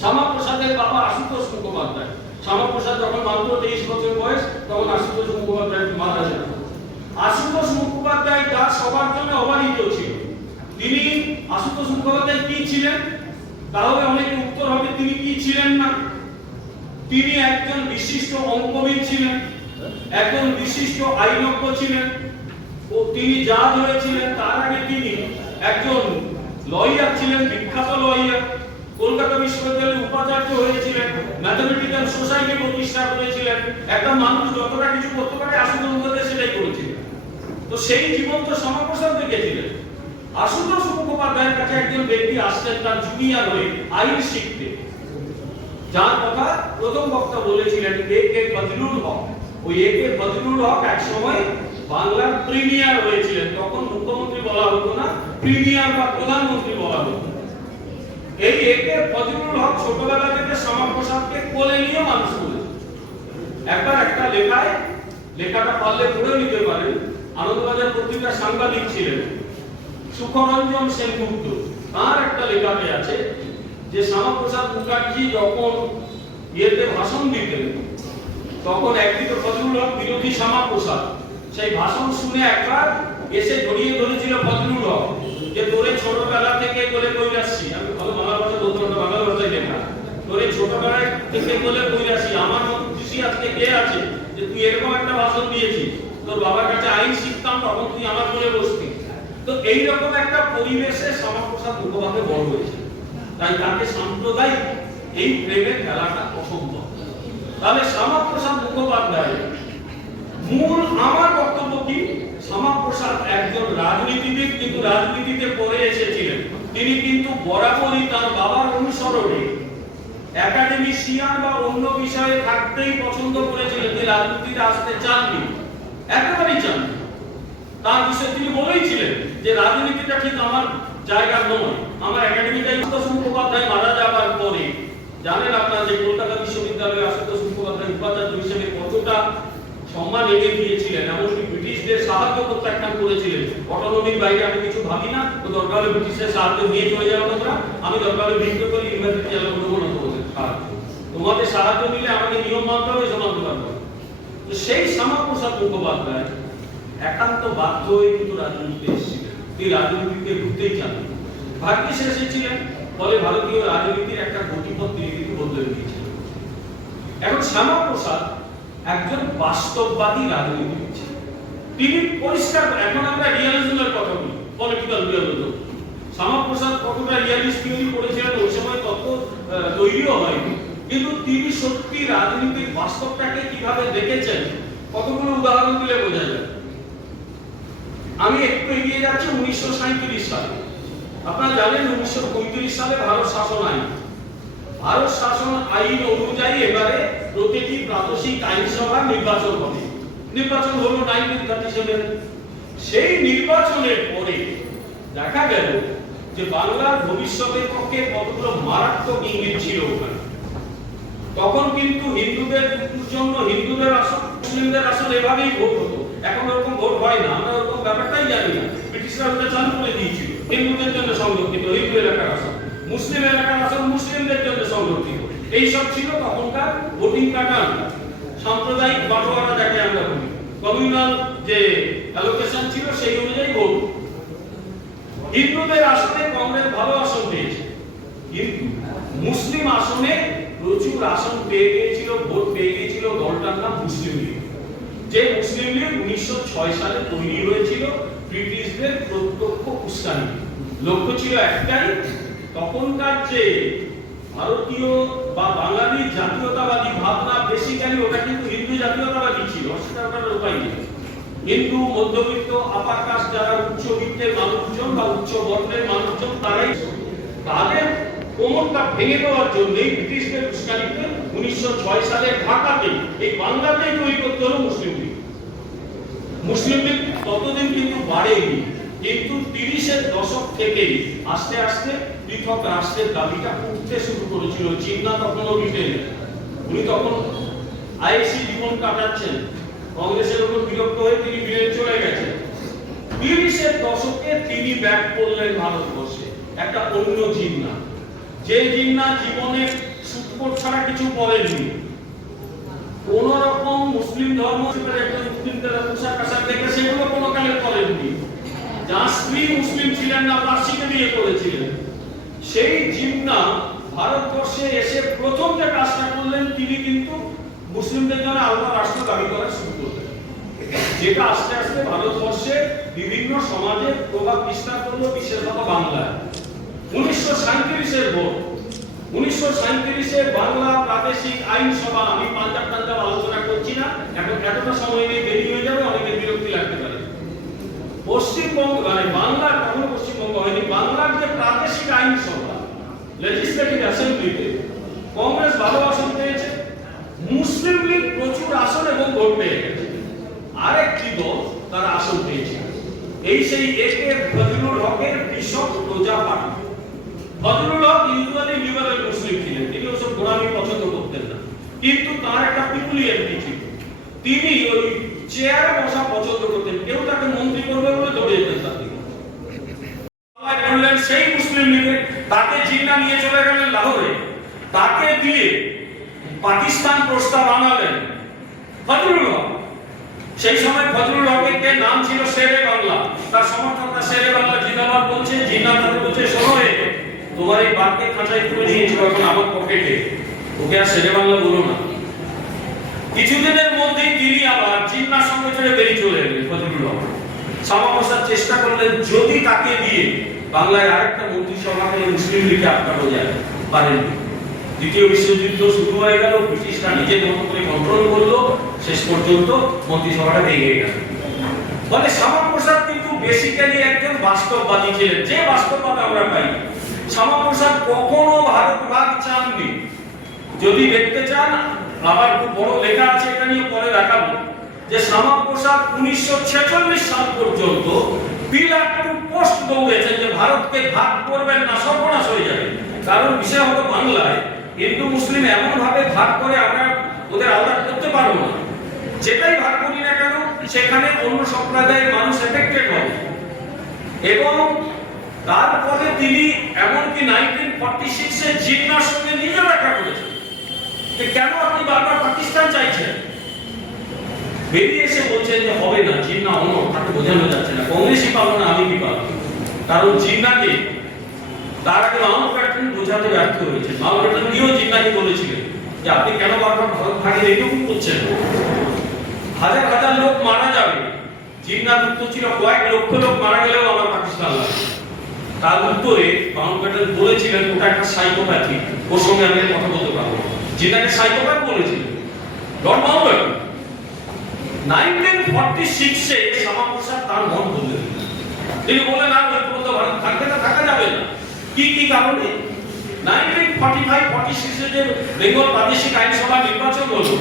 শ্যামাপ্রসাদের বাবা আশুতোষ মুখোপাধ্যায়। শ্যামাপ্রসাদ যখন মাত্র 23 বছর বয়স, তখন আশুতোষ মুখোপাধ্যায় মারা যান। আশুতোষ মুখোপাধ্যায় তার সবার জন্য অবারিত ছিল। তিনি আশুতোষ মুখোপাধ্যায় কি ছিলেন? তাহলে অনেকে উত্তর হবে তিনি কি ছিলেন না। তিনি একজন বিশিষ্ট অঙ্কবিদ ছিলেন, একজন বিশিষ্ট আইনজ্ঞ ছিলেন, ও তিনি জাজ হয়েছিলেন। তার আগে তিনি একজন লয়ার ছিলেন, বিখ্যাত লয়ার। কলকাতা বিশ্ববিদ্যালয়ের উপাচার্য হয়েছিলেন, ম্যাথমেটিক্যাল সোসাইটি প্রতিষ্ঠা করেছিলেন। একটা মানুষ যতটা কিছু করতে পারে আশুতোষ মুখোপাধ্যায় সেটাই করেছিলেন। তো সেই জীবন তো শ্যামাপ্রসাদ দেখেছিলেন। আশুতোষ মুখোপাধ্যায়ের কাছে একজন ব্যক্তি আসতেন তার জুনিয়র হয়ে আইন শিখতে, যার কথা প্রথম বক্তা বলেছিলেন এ.কে. ফজলুল হক। ওই এ.কে. ফজলুল হক এক সময় বাংলার প্রিমিয়ার হয়েছিলেন। তখন মুখ্যমন্ত্রী বলা হতো না, প্রিমিয়ার বা প্রধানমন্ত্রী বলা হতো। এই এ.কে. ফজলুল হক ছোটবেলা থেকে শ্যামাপ্রসাদকে কোলে নিয়ে মানুষ করেছে। একবার একটা লেখায়, লেখাটা পারলে পড়ে নিতে পারেন, আনন্দবাজার পত্রিকার সাংবাদিক ছিলেন সুখরঞ্জন সেনগুপ্ত। তার একটা লেখাতে আছে যে শ্যামাপ্রসাদ মুখার্জি যখন ইয়েতে ভাষণ দিতেন, তখন একদিকে ফজলুল হক বিরোধী শ্যামাপ্রসাদ সেই ভাষণ শুনে একবার এসে জড়িয়ে ধরেছিল ফজলুল হক, যে তোরে ছোটবেলা থেকে বলে কই আসছি, আমি ভালো বাংলা ভাষা বলতে পারবো, বাংলা ভাষায় লেখা, তোরে ছোটবেলা থেকে বলে কই আসছি, আমার মতো খুশি আজকে কে আছে যে তুই এরকম একটা ভাষণ দিয়েছিস, তোর বাবার কাছে আইন শিখতাম তখন তুই আমার বলে বসতি। তো এইরকম একটা পরিবেশে শ্যামাপ্রসাদ মুখোপাধ্যায় বড় হয়েছে। তাই তাকে সাম্প্রদায়িক এই প্রেমের খেলাটা অসম্ভব। তাহলে শ্যামাপ্রসাদ মুখোপাধ্যায় মূল আমার বক্তব্য কি, শ্যামাপ্রসাদ একজন রাজনীতিবিদ, কিন্তু রাজনীতিতে পড়ে এসেছিলেন। তিনি কিন্তু বরাবরই তার বাবার অনুসরণে একাডেমিশিয়ান বা অন্য বিষয়ে থাকতেই পছন্দ করেছিলেন। তিনি রাজনীতিতে আসতে চাননি, একেবারেই চাননি। তার বিষয়ে তিনি বলেইছিলেন যে রাজনীতিটা ঠিক আমার জায়গা নয়, আমার একাডেমিটাই। আশুতোষ মুখোপাধ্যায় মারা যাওয়ার পরে জানেন আপনারা যে কলকাতা বিশ্ববিদ্যালয়ে আশুতোষ মুখোপাধ্যায় উপাচার্য হিসেবে কতটা সম্মান এনে দিয়েছিলেন, এমনকি ব্রিটিশদের সাহায্য প্রত্যাখ্যান করেছিলেন। অটোনমির বাইরে আমি কিছু ভাবি না, তো দরকার হলে ব্রিটিশদের সাহায্য নিয়ে চলে যাবো তোমরা, আমি দরকার হলে ভিন্ন করি ইউনিভার্সিটি চালু করবো না তোমাদের সাহায্য, তোমাদের সাহায্য নিলে আমাকে নিয়ম মানতে হবে, সে মানতে পারবো। তো সেই শ্যামাপ্রসাদ মুখোপাধ্যায় একান্ত বাধ্য হয়ে কিন্তু রাজনীতিতে এসেছিলেন। এই রাজনীতিকে ঢুকতেই চান, ভাগ্যে সে এসেছিলেন, ফলে ভারতীয় রাজনীতির একটা গতিপথ তিনি কিন্তু বদলে দিয়েছিলেন। এখন শ্যামাপ্রসাদ একজন বাস্তববাদী রাজনীতিবিদ ছিলেন। তিনি পরিষ্কার, এখন আমরা রিয়ালিজমের কথা বলি, পলিটিক্যাল রিয়ালিজম। শ্যামাপ্রসাদ কতটা রিয়ালিস্ট থিওরি করেছিলেন ওই সময় তত তৈরিও হয়নি, কিন্তু তিনি সত্যি রাজনীতির বাস্তবটাকে কিভাবে দেখেছেন কতগুলো উদাহরণ দিলে বোঝা যায়। আমি একটু এগিয়ে যাচ্ছি 1937 সালে। আপনারা জানেন 1935 সালে ভারত শাসন আইন, ভারত শাসন আইন অনুযায়ী এবারে প্রতিটি প্রাদেশিক আইনসভা নির্বাচন হবে। নির্বাচন হলো 1937। সেই নির্বাচনের পরে দেখা গেল যে বাংলার ভবিষ্যতের পক্ষে কতগুলো মারাত্মক ইঙ্গিত ছিল ওখানে। তখন কিন্তু হিন্দুদের জন্য হিন্দুদের আসন, মুসলিমদের আসন এভাবেই ভোট হতো। এখন ওরকম ভোট হয় না, আমরা ওরকম ব্যাপারটাই জানি না। ব্রিটিশরা ওটা চালু করে দিয়েছিল, হিন্দুদের জন্য সংরক্ষিত হিন্দু এলাকার আসন, মুসলিম এলাকার আসন মুসলিমদের জন্য সংরক্ষিত। এইসব ছিল তখনকার ভোটিং প্যাটার্ন, সাম্প্রদায়িক বাটোয়ারা যাকে আমরা বলি, কমিউনাল যে অ্যালোকেশন ছিল সেই অনুযায়ী ভোট। হিন্দুদের আসনে কংগ্রেস ভালো আসন পেয়েছে, কিন্তু মুসলিম আসনে প্রচুর আসন পেয়ে গিয়েছিল, ভোট পেয়ে গিয়েছিল দলটার নাম মুসলিম লীগ। যে মুসলিম লীগ 1906 সালে তৈরি হয়েছিল ব্রিটিশদের প্রত্যক্ষ উস্কানি। লক্ষ্য ছিল একটাই, তখনকার যে ভারতীয় বা বাঙালি জাতীয়তাবাদী ভাবনা বেসিক্যালি ওটা কিন্তু হিন্দু জাতীয়তাবাদী ছিল, সেটা ওটার উপায় নেই। হিন্দু মধ্যবিত্ত আপার কাস্ট যারা উচ্চবিত্তের মানুষজন বা উচ্চ বর্ণের মানুষজন তারাই তাদের কোমরটা ভেঙে দেওয়ার জন্য ব্রিটিশদের উস্কানিতে 1906 সালে ঢাকাতে এই বাংলাতেই তৈরি করতে হলো মুসলিম লীগ। মুসলিম লীগ ততদিন কিন্তু বাড়েনি, কিন্তু 30-এর দশক থেকে আস্তে আস্তে পৃথক রাষ্ট্রের দাবিটা উঠতে শুরু করেছিল। জিন্না তখনও ব্রিটেনে, উনি তখন আইএসি জীবন কাটাচ্ছেন, কংগ্রেসের উপর বিরক্ত হয়ে তিনি ব্রিটেন চলে গেছেন। 30-এর দশকে তিনি ব্যাক করলেন ভারতবর্ষে, একটা অন্য জিন্না, যে জিন্না জীবনে সুটকোট ছাড়া কিছু পড়েননি, কোন রকম মুসলিম ধর্ম মুসলিমদের পোশাক আশাক দেখে সেগুলো কোনো কালে করেননি, যার স্ত্রী মুসলিম ছিলেন না, পার্সিকে বিয়ে করেছিলেন। সেই জিন্না ভারতবর্ষে এসে প্রথম যে কাজটা করলেন, তিনি কিন্তু মুসলিমদের জন্য আলাদা রাষ্ট্র দাবি করা শুরু করলেন, যেটা আস্তে আস্তে ভারতবর্ষে বিভিন্ন সমাজে প্রভাব বিস্তার করলো, বিশেষত বাংলায়। 1937-এর ভোট, 1937-এ বাংলা প্রাদেশিক আইনসভা, আমি পাঞ্জাব আলোচনা করছি না, এখন এতটা সময় নিয়ে দেরি হয়ে যাবে, অনেকের বিরক্তি লাগতে পারে। পশ্চিমবঙ্গ মানে বাংলার, কখনো পশ্চিমবঙ্গ হয়নি, বাংলার যে প্রাদেশিক আইনসভা লেজিসলেটিভ অ্যাসেম্বলিতে কংগ্রেস ভালো আসন পেয়েছে, মুসলিম লীগ প্রচুর আসন এবং ভোট পেয়ে গেছে। আরেকটি দল তারা আসন পেয়েছে, এই সেই একে ফজলুল হকের কৃষক প্রজা পার্টি। ফজলুল হক ইউজুয়ালি লিবারেল মুসলিম ছিলেন, তিনি ওসব গোড়ামি পছন্দ করতেন না, কিন্তু তার একটা পিকুলিয়ারিটি ছিল, তিনি ওই চেয়ারে বসা পছন্দ করতেন। কেউ তাকে মন্ত্রী করবে বলে দৌড়ে যেতেন তার দিকে। বললেন সেই মুসলিম লীগে, তাকে জিন্না নিয়ে চলে গেলেন লাহোরে, তাকে দিয়ে পাকিস্তান প্রস্তাব আনালেন ফজলুল হক। সেই সময় ফজলুল হকের নাম ছিল শেরে বাংলা, তার সমর্থকরা শেরে বাংলা জিন্দাবাদ বলছে। জিন্না তাকে বলছে, শোনো রে, তোমার এই বাক্যে খাঁচায় তুলে নিয়েছিল এখন আমার পকেটে, ওকে আর শেরে বাংলা বলো না। কিছুদিনের মধ্যেই তিনি আবার জিন্নার সঙ্গে চলে বেরিয়ে চলে এলেন ফজলুল হক। শ্যামাপ্রসাদ চেষ্টা করলেন যদি তাকে দিয়ে বাংলায় আরেকটা মন্ত্রিসভাকে মুসলিম লীগে আটকানো যায়, পারেননি। দ্বিতীয় বিশ্বযুদ্ধ শুরু হয়ে গেল, ব্রিটিশরা নিজের মতো করে কন্ট্রোল করলো, শেষ পর্যন্ত মন্ত্রিসভাটা ভেঙে গেল। ফলে শ্যামাপ্রসাদ কিন্তু বেসিক্যালি একজন বাস্তববাদী ছিলেন, যে বাস্তববাদ আমরা পাই। শ্যামাপ্রসাদ কখনো ভারত ভাগ চাননি। যদি দেখতে চান, আবার খুব বড় লেখা আছে, এটা নিয়ে পরে দেখাবো, যে শ্যামাপ্রসাদ 1946 সাল পর্যন্ত বিলাট টু পোস্ট দৌড়েছেন যে ভারতকে ভাগ করবেন না, সর্বনাশ হয়ে যাবে। কারণ বিষয় হলো বাংলায় হিন্দু মুসলিম এমন ভাবে ভাগ করে আমরা ওদের আলাদা করতে পারবো না, যেটাই ভাগ করি না কেন সেখানে অন্য সম্প্রদায়ের মানুষ এফেক্টেড হবে। এবং তারপরে তিনি এমনকি 1946-এ জিন্নার সঙ্গে নিজে দেখা করেছেন যে কেন আপনি বারবার পাকিস্তান চাইছেন। বেরিয়ে এসে বলছেন যে হবে না, জিন্না অন্য বোঝানো যাচ্ছে না, কংগ্রেসই পারলো না, আমি কি পারবো? কারণ জিন্নাকে তার আগে মাউন্ট ব্যাটেন বোঝাতে ব্যর্থ হয়েছে। মাউন্ট ব্যাটেন দিয়েও জিন্নাকে বলেছিলেন যে আপনি কেন বারবার ভারত ভাগের এইটুকু করছেন, হাজার হাজার লোক মারা যাবে। জিন্নার উত্তর ছিল কয়েক লক্ষ লোক মারা গেলেও আমার পাকিস্তান লাগবে। তার উত্তরে মাউন্ট ব্যাটেন বলেছিলেন ওটা একটা সাইকোপ্যাথি, ওর সঙ্গে আমি কথা বলতে পারবো। জিন্নাকে সাইকোপ্যাথ বলেছিলেন লর্ড মাউন্ট ব্যাটেন। 1946-এ শ্যামাপ্রসাদ তার মন বদলে দিলেন। তিনি বললেন আর ঐক্যবদ্ধ ভারত থাকবে না, থাকা যাবে না। কি কি কারণে? 1945-46-এ যে বেঙ্গল প্রাদেশিক আইনসভা নির্বাচন হলো,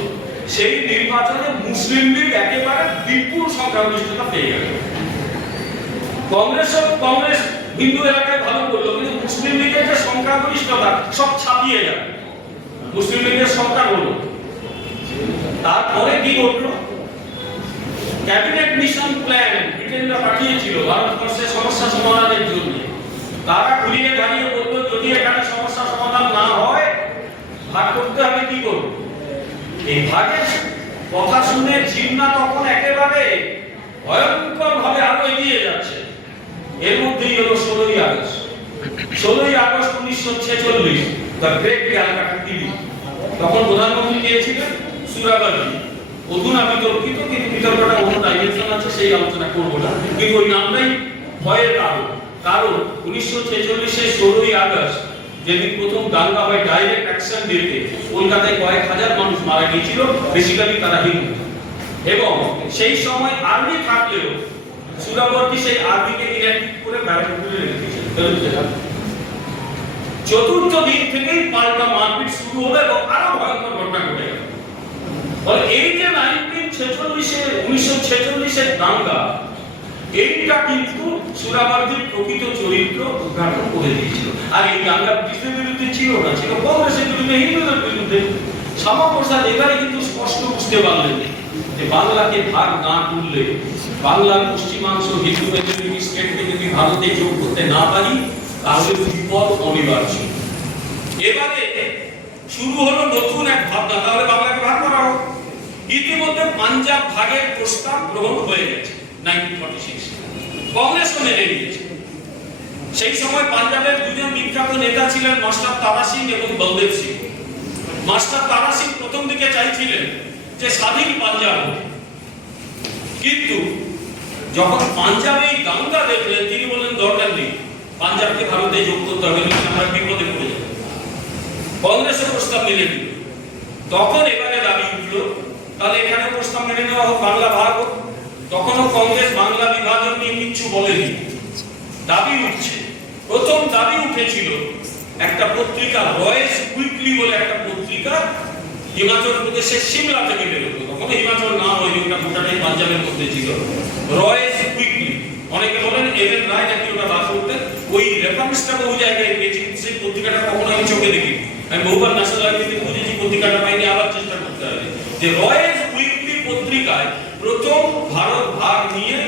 সেই নির্বাচনে মুসলিম লীগ একেবারে বিপুল সংখ্যাগরিষ্ঠতা পেয়ে গেল। কংগ্রেস হিন্দু এলাকায় ভালো করলো, কিন্তু মুসলিম লীগের যে সংখ্যাগরিষ্ঠতা সব ছাপিয়ে গেল, মুসলিম লীগের সরকার হলো। তারপরে কি ঘটলো? ক্যাবিনেট মিশন প্ল্যান ব্রিটেনরা পাঠিয়েছিল ভারতবর্ষের সমস্যা সমাধানের জন্য। তারা ঘুরিয়ে দাঁড়িয়ে বলতো যদি এখানে সমস্যা সমাধান না হয় ভাগ করতে হবে। কি করব? এই ভাগের কথা শুনে জিন্না তখন একেবারে ভয়ঙ্কর ভাবে আরো এগিয়ে যাচ্ছে। এর মধ্যেই হলো 16ই আগস্ট। 16ই August 1946, the great Calcutta TV. তখন প্রধানমন্ত্রী কে ছিলেন? সুরাবাজি। অধুনা বিতর্কিত, কিন্তু বিতর্কটা অন্য ডাইমেনশন আছে, সেই আলোচনা করব না। কিন্তু ওই নামটাই ভয়ের কারণ 1946-এর 16ই আগস্ট যেদিন প্রথম দাঙ্গা হয় ডাইরেক্ট অ্যাকশন ডেতে, কলকাতায় কয়েক হাজার মানুষ মারা গিয়েছিল, বেসিক্যালি তারা হিন্দু। এবং সেই সময় আর্মি থাকলেও সুরাবর্তী সেই আর্মিকে ইনঅ্যাক্টিভ করে ব্যারাকপুরে রেখে দিয়েছিলেন। চতুর্থ দিন থেকেই পাল্টা মারপিট শুরু হলো এবং আরো ভয়ঙ্কর ঘটনা ঘটে গেল। এই যে 1946-এর দাঙ্গা, এইটা কিন্তু সুরাবার্দির প্রকৃত চরিত্র উদ্ঘাটন করে দিয়েছিল। আর এই দাঙ্গা ব্রিটিশদের বিরুদ্ধে ছিল না, ছিল কংগ্রেসের বিরুদ্ধে, হিন্দুদের বিরুদ্ধে। শ্যামাপ্রসাদ এবারে কিন্তু স্পষ্ট বুঝতে পারলেন যে বাংলাকে ভাগ না করলে, বাংলার পশ্চিমাংশ হিন্দু মেজরিটি স্টেটকে যদি ভারতে যোগ করতে না পারি, তাহলে বিপদ অনিবার্য। এবারে শুরু হলো নতুন এক ভাবনা, তাহলে বাংলাকে ভাগ করা হোক। ইতিমধ্যে পাঞ্জাব ভাগের প্রস্তাব গ্রহণ হয়ে গেছে 1946। কংগ্রেসও মেনে নিয়েছে। সেই সময় পাঞ্জাবের দুজন বিখ্যাত নেতা ছিলেন মাস্টার তারা সিং এবং বলদেব সিং। মাস্টার তারা সিং প্রথম দিকে চাইছিলেন যে স্বাধীন পাঞ্জাব, কিন্তু যখন পাঞ্জাবে এই দাঙ্গা দেখলেন তিনি বললেন দরকার নেই, পাঞ্জাবকে ভারতে যোগ করতে হবে, আমরা বিপদে পড়ে যাব। কংগ্রেসের প্রস্তাব মেনে নিল। তখন এবারে দাবি উঠলো তাহলে এখানে প্রস্তাব মেনে নেওয়া হোক, বাংলা ভাগ হোক। তখনও কংগ্রেস বাংলা বিভাজন নিয়ে কিছু বলেনি। দাবি উঠছে, প্রথম দাবি উঠেছিল একটা পত্রিকা রয়েস উইকলি বলে একটা পত্রিকা হিমাচল প্রদেশের সিমলা থেকে বেরোতো। তখন হিমাচল না হয়নি, ওটা গোটাটাই পাঞ্জাবের মধ্যে ছিল। রয়েস উইকলি, অনেকে বলেন এমএন রায় নাকি ওটা বার করতেন। ওই রেফারেন্সটা বহু জায়গায় পেয়েছি, সেই পত্রিকাটা কখনো আমি চোখে দেখি। আমি বহুবার ন্যাশনাল লাইব্রেরিতে খুঁজেছি, পত্রিকাটা পাইনি, আবার চেষ্টা করতে হবে। যে রয়েস উইকলি পত্রিকায় প্রথম ভারত ভাগ নিয়ে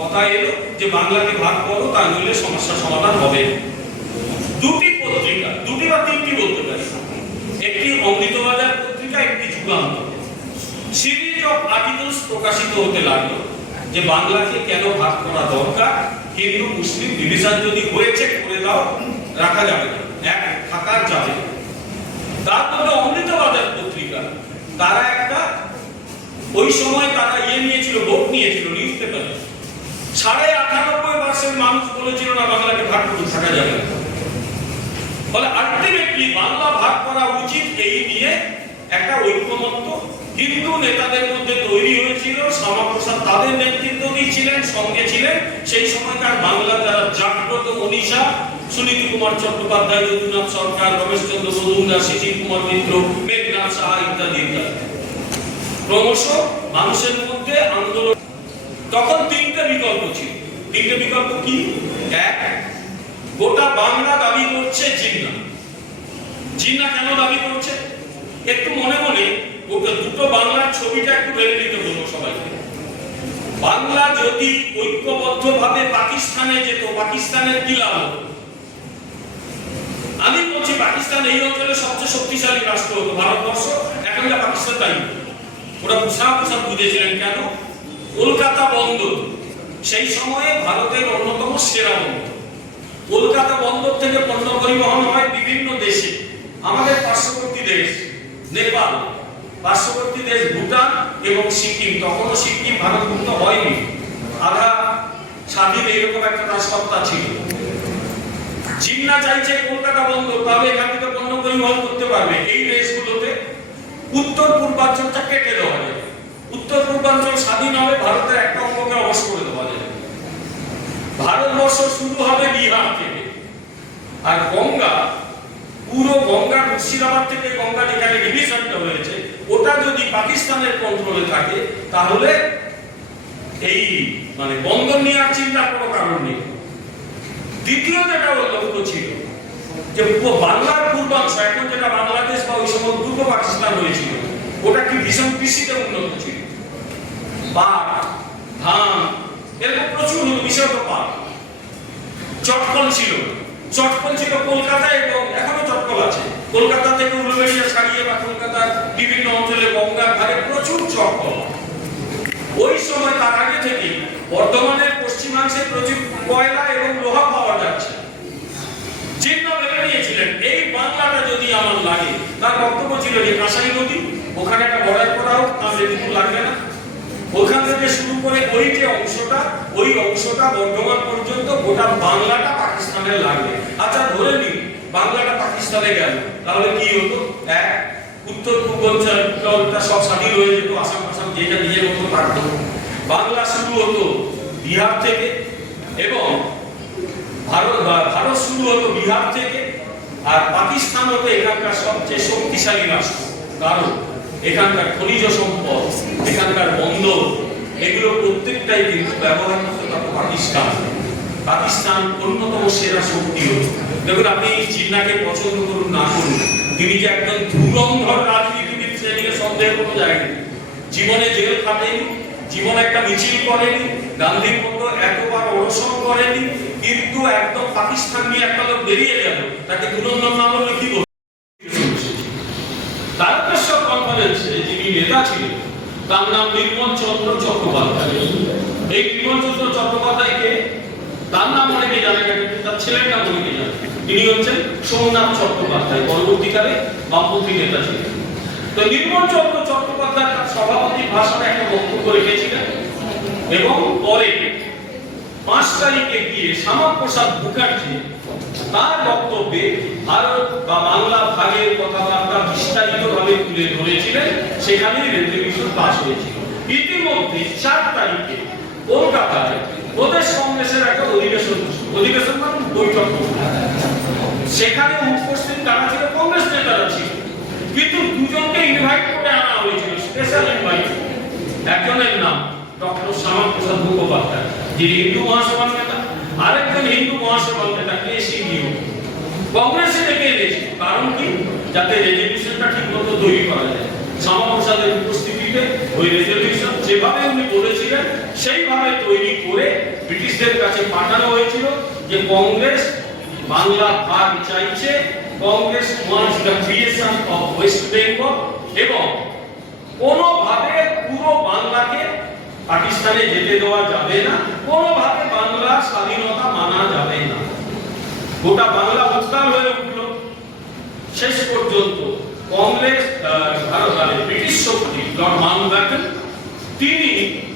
কথা এলো যে বাংলাকে ভাগ করো, তা নইলে সমস্যা সমাধান হবে। দুটি পত্রিকা, দুটি বা তিনটি বলতে পারি, একটি অমৃতবাজার পত্রিকা, একটি যুগান্তর, সিরিজ অফ আর্টিকেলস প্রকাশিত হতে লাগলো যে বাংলাকে কেন ভাগ করা দরকার, হিন্দু মুসলিম ডিভিশন যদি হয়েছে করে দাও, রাখা যাবে না, এক থাকার যাবে। তারপরে অমৃতবাজার পত্রিকা, তারা একটা ওই সময় তারা নিয়েছিল, ভোট নিয়েছিল নিউজ পেপারে। 98% মানুষ বলেছিল না বাংলাকে ভাগ করে থাকা যাবে না। ফলে আলটিমেটলি বাংলা ভাগ করা উচিত এই নিয়ে একটা ঐক্যমত্য হিন্দু নেতাদের মধ্যে তৈরি হয়েছিল। শ্যামাপ্রসাদ তাদের নেতৃত্ব দিয়েছিলেন, সঙ্গে ছিলেন সেই সময়কার বাংলার যারা জাগ্রত মনীষা, সুনীতি কুমার চট্টোপাধ্যায়, যদুনাথ সরকার, রমেশচন্দ্র মজুমদার, শিশির কুমার মিত্র, মেঘনাথ সাহা ইত্যাদি ইত্যাদি। ক্রমশ মানুষের মধ্যে আন্দোলন। তখন তিনটে বিকল্প ছিল। তিনটে বিকল্প কি? এক, গোটা বাংলা দাবি করছে জিন্না। জিন্না কেন দাবি করছে? একটু মনে মনে ওটা দুটো বাংলার ছবিটা একটু ভেবে নিতে বলবো সবাইকে। বাংলা যদি ঐক্যবদ্ধভাবে পাকিস্তানে যেত, পাকিস্তানের কি লাভ হতো? আমি বলছি পাকিস্তান এই অঞ্চলের সবচেয়ে শক্তিশালী রাষ্ট্র হতো, ভারতবর্ষ এখন যা পাকিস্তান তাই। ওরা পোশাক বুঝেছিলেন কেন? কলকাতা বন্দর সেই সময়ে ভারতের অন্যতম সেরা বন্দর। কলকাতা বন্দর থেকে পণ্য পরিবহন হয় বিভিন্ন দেশে, আমাদের পার্শ্ববর্তী দেশ নেপাল, পার্শ্ববর্তী দেশ ভুটান এবং সিকিম। তখনও সিকিম ভারতমুক্ত হয়নি, আধা স্বাধীন এরকম একটা তার সত্তা ছিল। চীনা চাইছে কলকাতা বন্দর, তাহলে এখান থেকে পণ্য পরিবহন করতে পারবে। এই দেশগুলোতে উত্তর পূর্বাঞ্চলটা কেটে দেওয়া যাবে, উত্তর পূর্বাঞ্চল স্বাধীন হবে, ভারতের একটা অঙ্গকে অবশ করে দেওয়া যাবে। ভারতবর্ষ শুরু হবে বিহার থেকে, আর গঙ্গা, পুরো গঙ্গা মুর্শিদাবাদ থেকে গঙ্গা যেখানে ডিভিশনটা হয়েছে, ওটা যদি পাকিস্তানের কন্ট্রোলে থাকে তাহলে এই মানে বন্দর নেওয়ার চিন্তার কোনো কারণ নেই। দ্বিতীয় যেটা ওর লক্ষ্য ছিল যে বাংলার পূর্বাংশ, এখন যেটা বাংলাদেশ বা ওই সময় পূর্ব পাকিস্তান হয়েছিল, ওটা কি ভীষণ কৃষিতে উন্নত ছিল, পাট, ধান, এরকম প্রচুর বিশেষত পাট। চটকল ছিল, চটকল ছিল কলকাতায়, এবং এখনো চটকল আছে। কলকাতা থেকে উলুবেড়িয়া ছাড়িয়ে বা কলকাতার বিভিন্ন অঞ্চলে গঙ্গার ধারে প্রচুর চটকল। ওই সময় তার আগে থেকে বর্ধমানের পশ্চিমাংশে প্রচুর কয়লা এবং লোহা পাওয়া যাচ্ছে। চিন্তা ভেবে নিয়েছিলেন এই বাংলাটা যদি আমার লাগে, তার বক্তব্য ছিল যে কাঁসাই নদী, ওখানে একটা বর্ডার করা হোক, তাহলে কিছু লাগবে না। ওখান থেকে শুরু করে ওই যে অংশটা, ওই অংশটা বর্ধমান পর্যন্ত গোটা বাংলাটা পাকিস্তানের লাগবে। আচ্ছা ধরে নিন বাংলাটা পাকিস্তানে গেল, তাহলে কি হতো? এক, উত্তর পূর্বাঞ্চলটা সব স্বাধীন হয়ে যেত, আসাম আসাম যেটা নিজের মতো থাকতো। বাংলা শুরু হতো বিহার থেকে, এবং ভারত শুরু হতো বিহার থেকে, আর পাকিস্তান হতো এখানকার সবচেয়ে শক্তিশালী রাষ্ট্র। কারণ এখানকার খনিজ সম্পদ, এখানকার বন্দর, এগুলো প্রত্যেকটাই কিন্তু ব্যবহার করতে পারতো পাকিস্তান। পাকিস্তান অন্যতম সেরা শক্তি হতো। দেখুন, আপনি জিন্নাকে পছন্দ করুন না করুন, তিনি যে একজন ধুরন্ধর রাজনীতিবিদ সেদিকে সন্দেহ কোনো জায়গা নেই। জীবনে জেল খাটেনি, জীবনে একটা মিছিল করেনি, গান্ধীর মতো এতবার অনশন করেনি, কিন্তু একদম পাকিস্তান নিয়ে একটা লোক বেরিয়ে গেল, তাকে ধুরন্ধর না বললে কি বলবো? তারকেশ্বর কনফারেন্সে যিনি নেতা ছিলেন তার নাম নির্মল চন্দ্র চট্টোপাধ্যায়। এই নির্মল চন্দ্র চট্টোপাধ্যায়কে তার নাম অনেকে জানে না, কিন্তু তার ছেলের নাম অনেকে জানে। তিনি হচ্ছেন সোমনাথ চট্টোপাধ্যায়, পরবর্তীকালে বামপন্থী নেতা ছিলেন। তো নির্মল চন্দ্র চট্টোপাধ্যায় তার সভাপতির ভাষণে একটা বক্তব্য রেখেছিলেন, এবং পরে 5 তারিখে গিয়ে শ্যামাপ্রসাদ মুখার্জি তার বক্তব্যে ভারত বা বাংলা ভাগের কথাবার্তা বিস্তারিতভাবে তুলে ধরেছিলেন। সেখানেই রেজলিউশন পাস হয়েছিল। ইতিমধ্যে 4 তারিখে কলকাতায় প্রদেশ কংগ্রেসের একটা অধিবেশন মানে বৈঠক, সেখানে উপস্থিত কারা ছিল? কংগ্রেস নেতারা ছিল, কিন্তু দুজনকে ইনভাইট করে আনা হয়েছিল, স্পেশাল ইনভাইট। একজনের নাম ডক্টর শ্যামাপ্রসাদ মুখোপাধ্যায়, যিনি হিন্দু মহাসভার নেতা, আরেকজন হিন্দু মহাসভার নেতা কেসি নিউ। কংগ্রেসে ডেকে এনেছে, কারণ কি? যাতে রেজলিউশনটা ঠিক মতো তৈরি করা যায়। শ্যামাপ্রসাদের উপস্থিতিতে ওই রেজলিউশন যেভাবে উনি বলেছিলেন সেইভাবে তৈরি করে ব্রিটিশদের কাছে পাঠানো হয়েছিল যে কংগ্রেস বাংলা ভাগ চাইছে, Congress wants the creation of West Bengal, এবং কোনোভাবে পুরো বাংলাকে পাকিস্তানে যেতে দেওয়া যাবে না, কোনোভাবে বাংলার স্বাধীনতা মানা যাবে না। গোটা বাংলা উত্তাল হয়ে উঠল। শেষ পর্যন্ত কংগ্রেস ব্রিটিশ শক্তি লর্ড মাউন্টব্যাটেন তিনি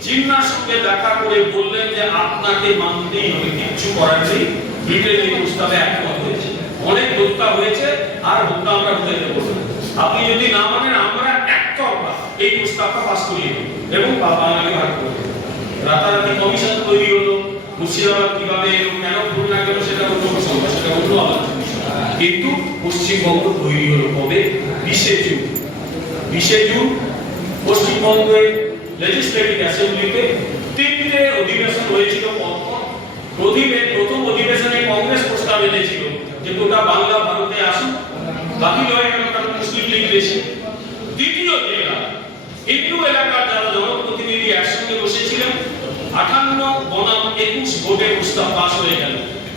জিন্নার সঙ্গে দেখা করে বললেন যে আপনাকে মানতেই হবে, কিচ্ছু করার নেই। ব্রিটেন এই প্রস্তাবে একমত হয়েছে, অনেক হত্যা হয়েছে, আর হত্যা আমরা হতে দেব না। আপনি যদি না মানেন আমরা একতরফা এই প্রস্তাবটা পাস করিয়ে দেব এবং বাঙালি ভাগ করে দেব। রাতারাতি কমিশন তৈরি হলো। মুর্শিদাবাদ কিভাবে এলো, কেন ভুল না গেল, সেটা অন্য প্রসঙ্গ, সেটা অন্য আলোচনা। কিন্তু পশ্চিমবঙ্গ তৈরি হলো কবে? 20 জুন। 20 জুন পশ্চিমবঙ্গের লেজিসলেটিভ অ্যাসেম্বলিতে 3টে অধিবেশন হয়েছিল পরপর। প্রথম অধিবেশনে কংগ্রেস প্রস্তাব এনেছিল যে গোটা বাংলা ভারতে আসুক, বাতিল হয়ে গেল কারণ মুসলিম লীগ বেশি। দ্বিতীয় জেলা হিন্দু এলাকার যারা জনপ্রতিনিধি একসঙ্গে বসেছিলেন, 58 বনাম 21 ভোটে প্রস্তাব পাস হয়ে গেল।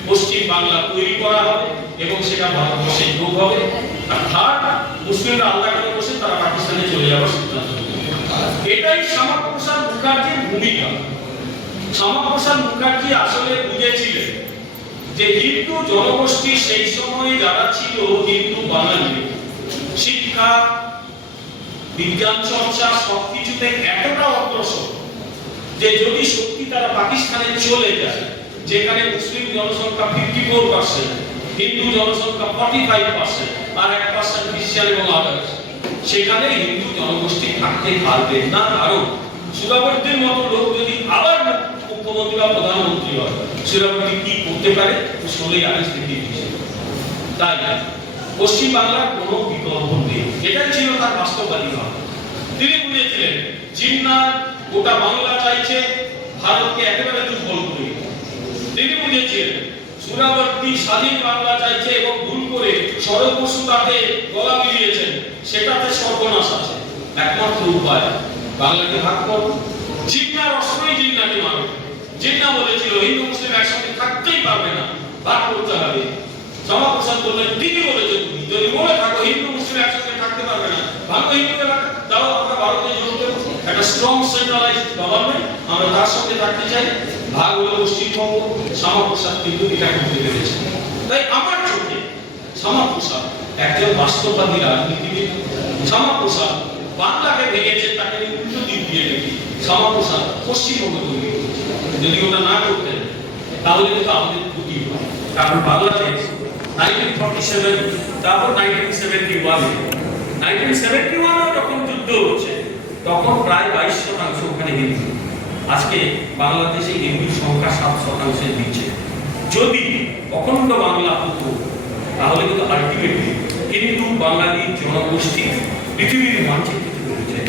পশ্চিম বাংলা তৈরি করা হবে এবং সেটা ভারতবর্ষে যোগ হবে। আর থার্ড, মুসলিমরা আলাদা করে বসে তারা পাকিস্তানে চলে যাওয়ার সিদ্ধান্ত নেবে। এটাই শ্যামাপ্রসাদ মুখার্জির ভূমিকা। শ্যামাপ্রসাদ মুখার্জি আসলে বুঝেছিলেন যে হিন্দু জনগোষ্ঠী সেই সময়ে যারা ছিল হিন্দু বাঙালি, শিক্ষা, বিজ্ঞান চর্চা সবকিছুতে এতটা অগ্রসর যে যদি সত্যি তারা পাকিস্তানে চলে যায়, যেখানে মুসলিম জনসংখ্যা 54%, হিন্দু জনসংখ্যা 45%, আর 1% খ্রিস্টান এবং আদার্স, সেখানে হিন্দু জনগোষ্ঠী থাকতে পারবে না। কারণ সুরাবর্তীর মতো লোক যদি আবার মুখ্যমন্ত্রী বা প্রধানমন্ত্রী হয়, সুরাবর্তী কি করতে পারে 16 আগস্ট দেখিয়ে দিয়েছে। তাই পশ্চিম বাংলার কোনো বিকল্প নেই, এটাই ছিল তার বাস্তববাদী ভাব। তিনি বুঝেছিলেন জিন্না গোটা বাংলা চাইছে ভারতকে একেবারে দুর্বল করে। তিনি বুঝেছিলেন সুরাবর্তী স্বাধীন বাংলা চাইছে এবং ভুল করে শরৎ বসু তাকে গলা মিলিয়েছেন, সেটাতে সর্বনাশ আছে। একমাত্র উপায় বাংলাকে ভাগ করো, জিন্নার অস্ত্রই জিন্নাকে মারো। জিন্না বলেছিল হিন্দু মুসলিম একসঙ্গে থাকতেই পারবে না, ভাগ করতে হবে। শ্যামাপ্রসাদ বললেন ঠিকই বলেছো, তুমি যদি বলে থাকো হিন্দু মুসলিম একসঙ্গে থাকতে পারবে না, ভাগ হিন্দুকে তাও আমরা ভারতে জড়িত একটা স্ট্রং সেন্ট্রালাইজড গভর্নমেন্ট, আমরা তার সঙ্গে থাকতে চাই। ভাগ হলো পশ্চিমবঙ্গ। শ্যামাপ্রসাদ কিন্তু এটা করতে পেরেছে। তাই আমার চোখে শ্যামাপ্রসাদ একজন বাস্তববাদী রাজনীতিবিদ। শ্যামাপ্রসাদ বাংলাকে ভেঙেছে, তাকে উল্টো দিক দিয়ে দেখি শ্যামাপ্রসাদ পশ্চিমবঙ্গ তৈরি করেছে। যদি ওটা না করতেন তাহলে কিন্তু আমাদের ক্ষতি হয়। কারণ বাংলাদেশ 1947, তারপর 1971 যখন যুদ্ধ হচ্ছে তখন প্রায় 22% ওখানে হিন্দু। আজকে বাংলাদেশে হিন্দুর সংখ্যা 7% দিচ্ছে। যদি অখণ্ড বাংলা হতো তাহলে কিন্তু আলটিমেটলি হিন্দু বাঙালি জনগোষ্ঠী পৃথিবীর মানচিত্র রয়েছে,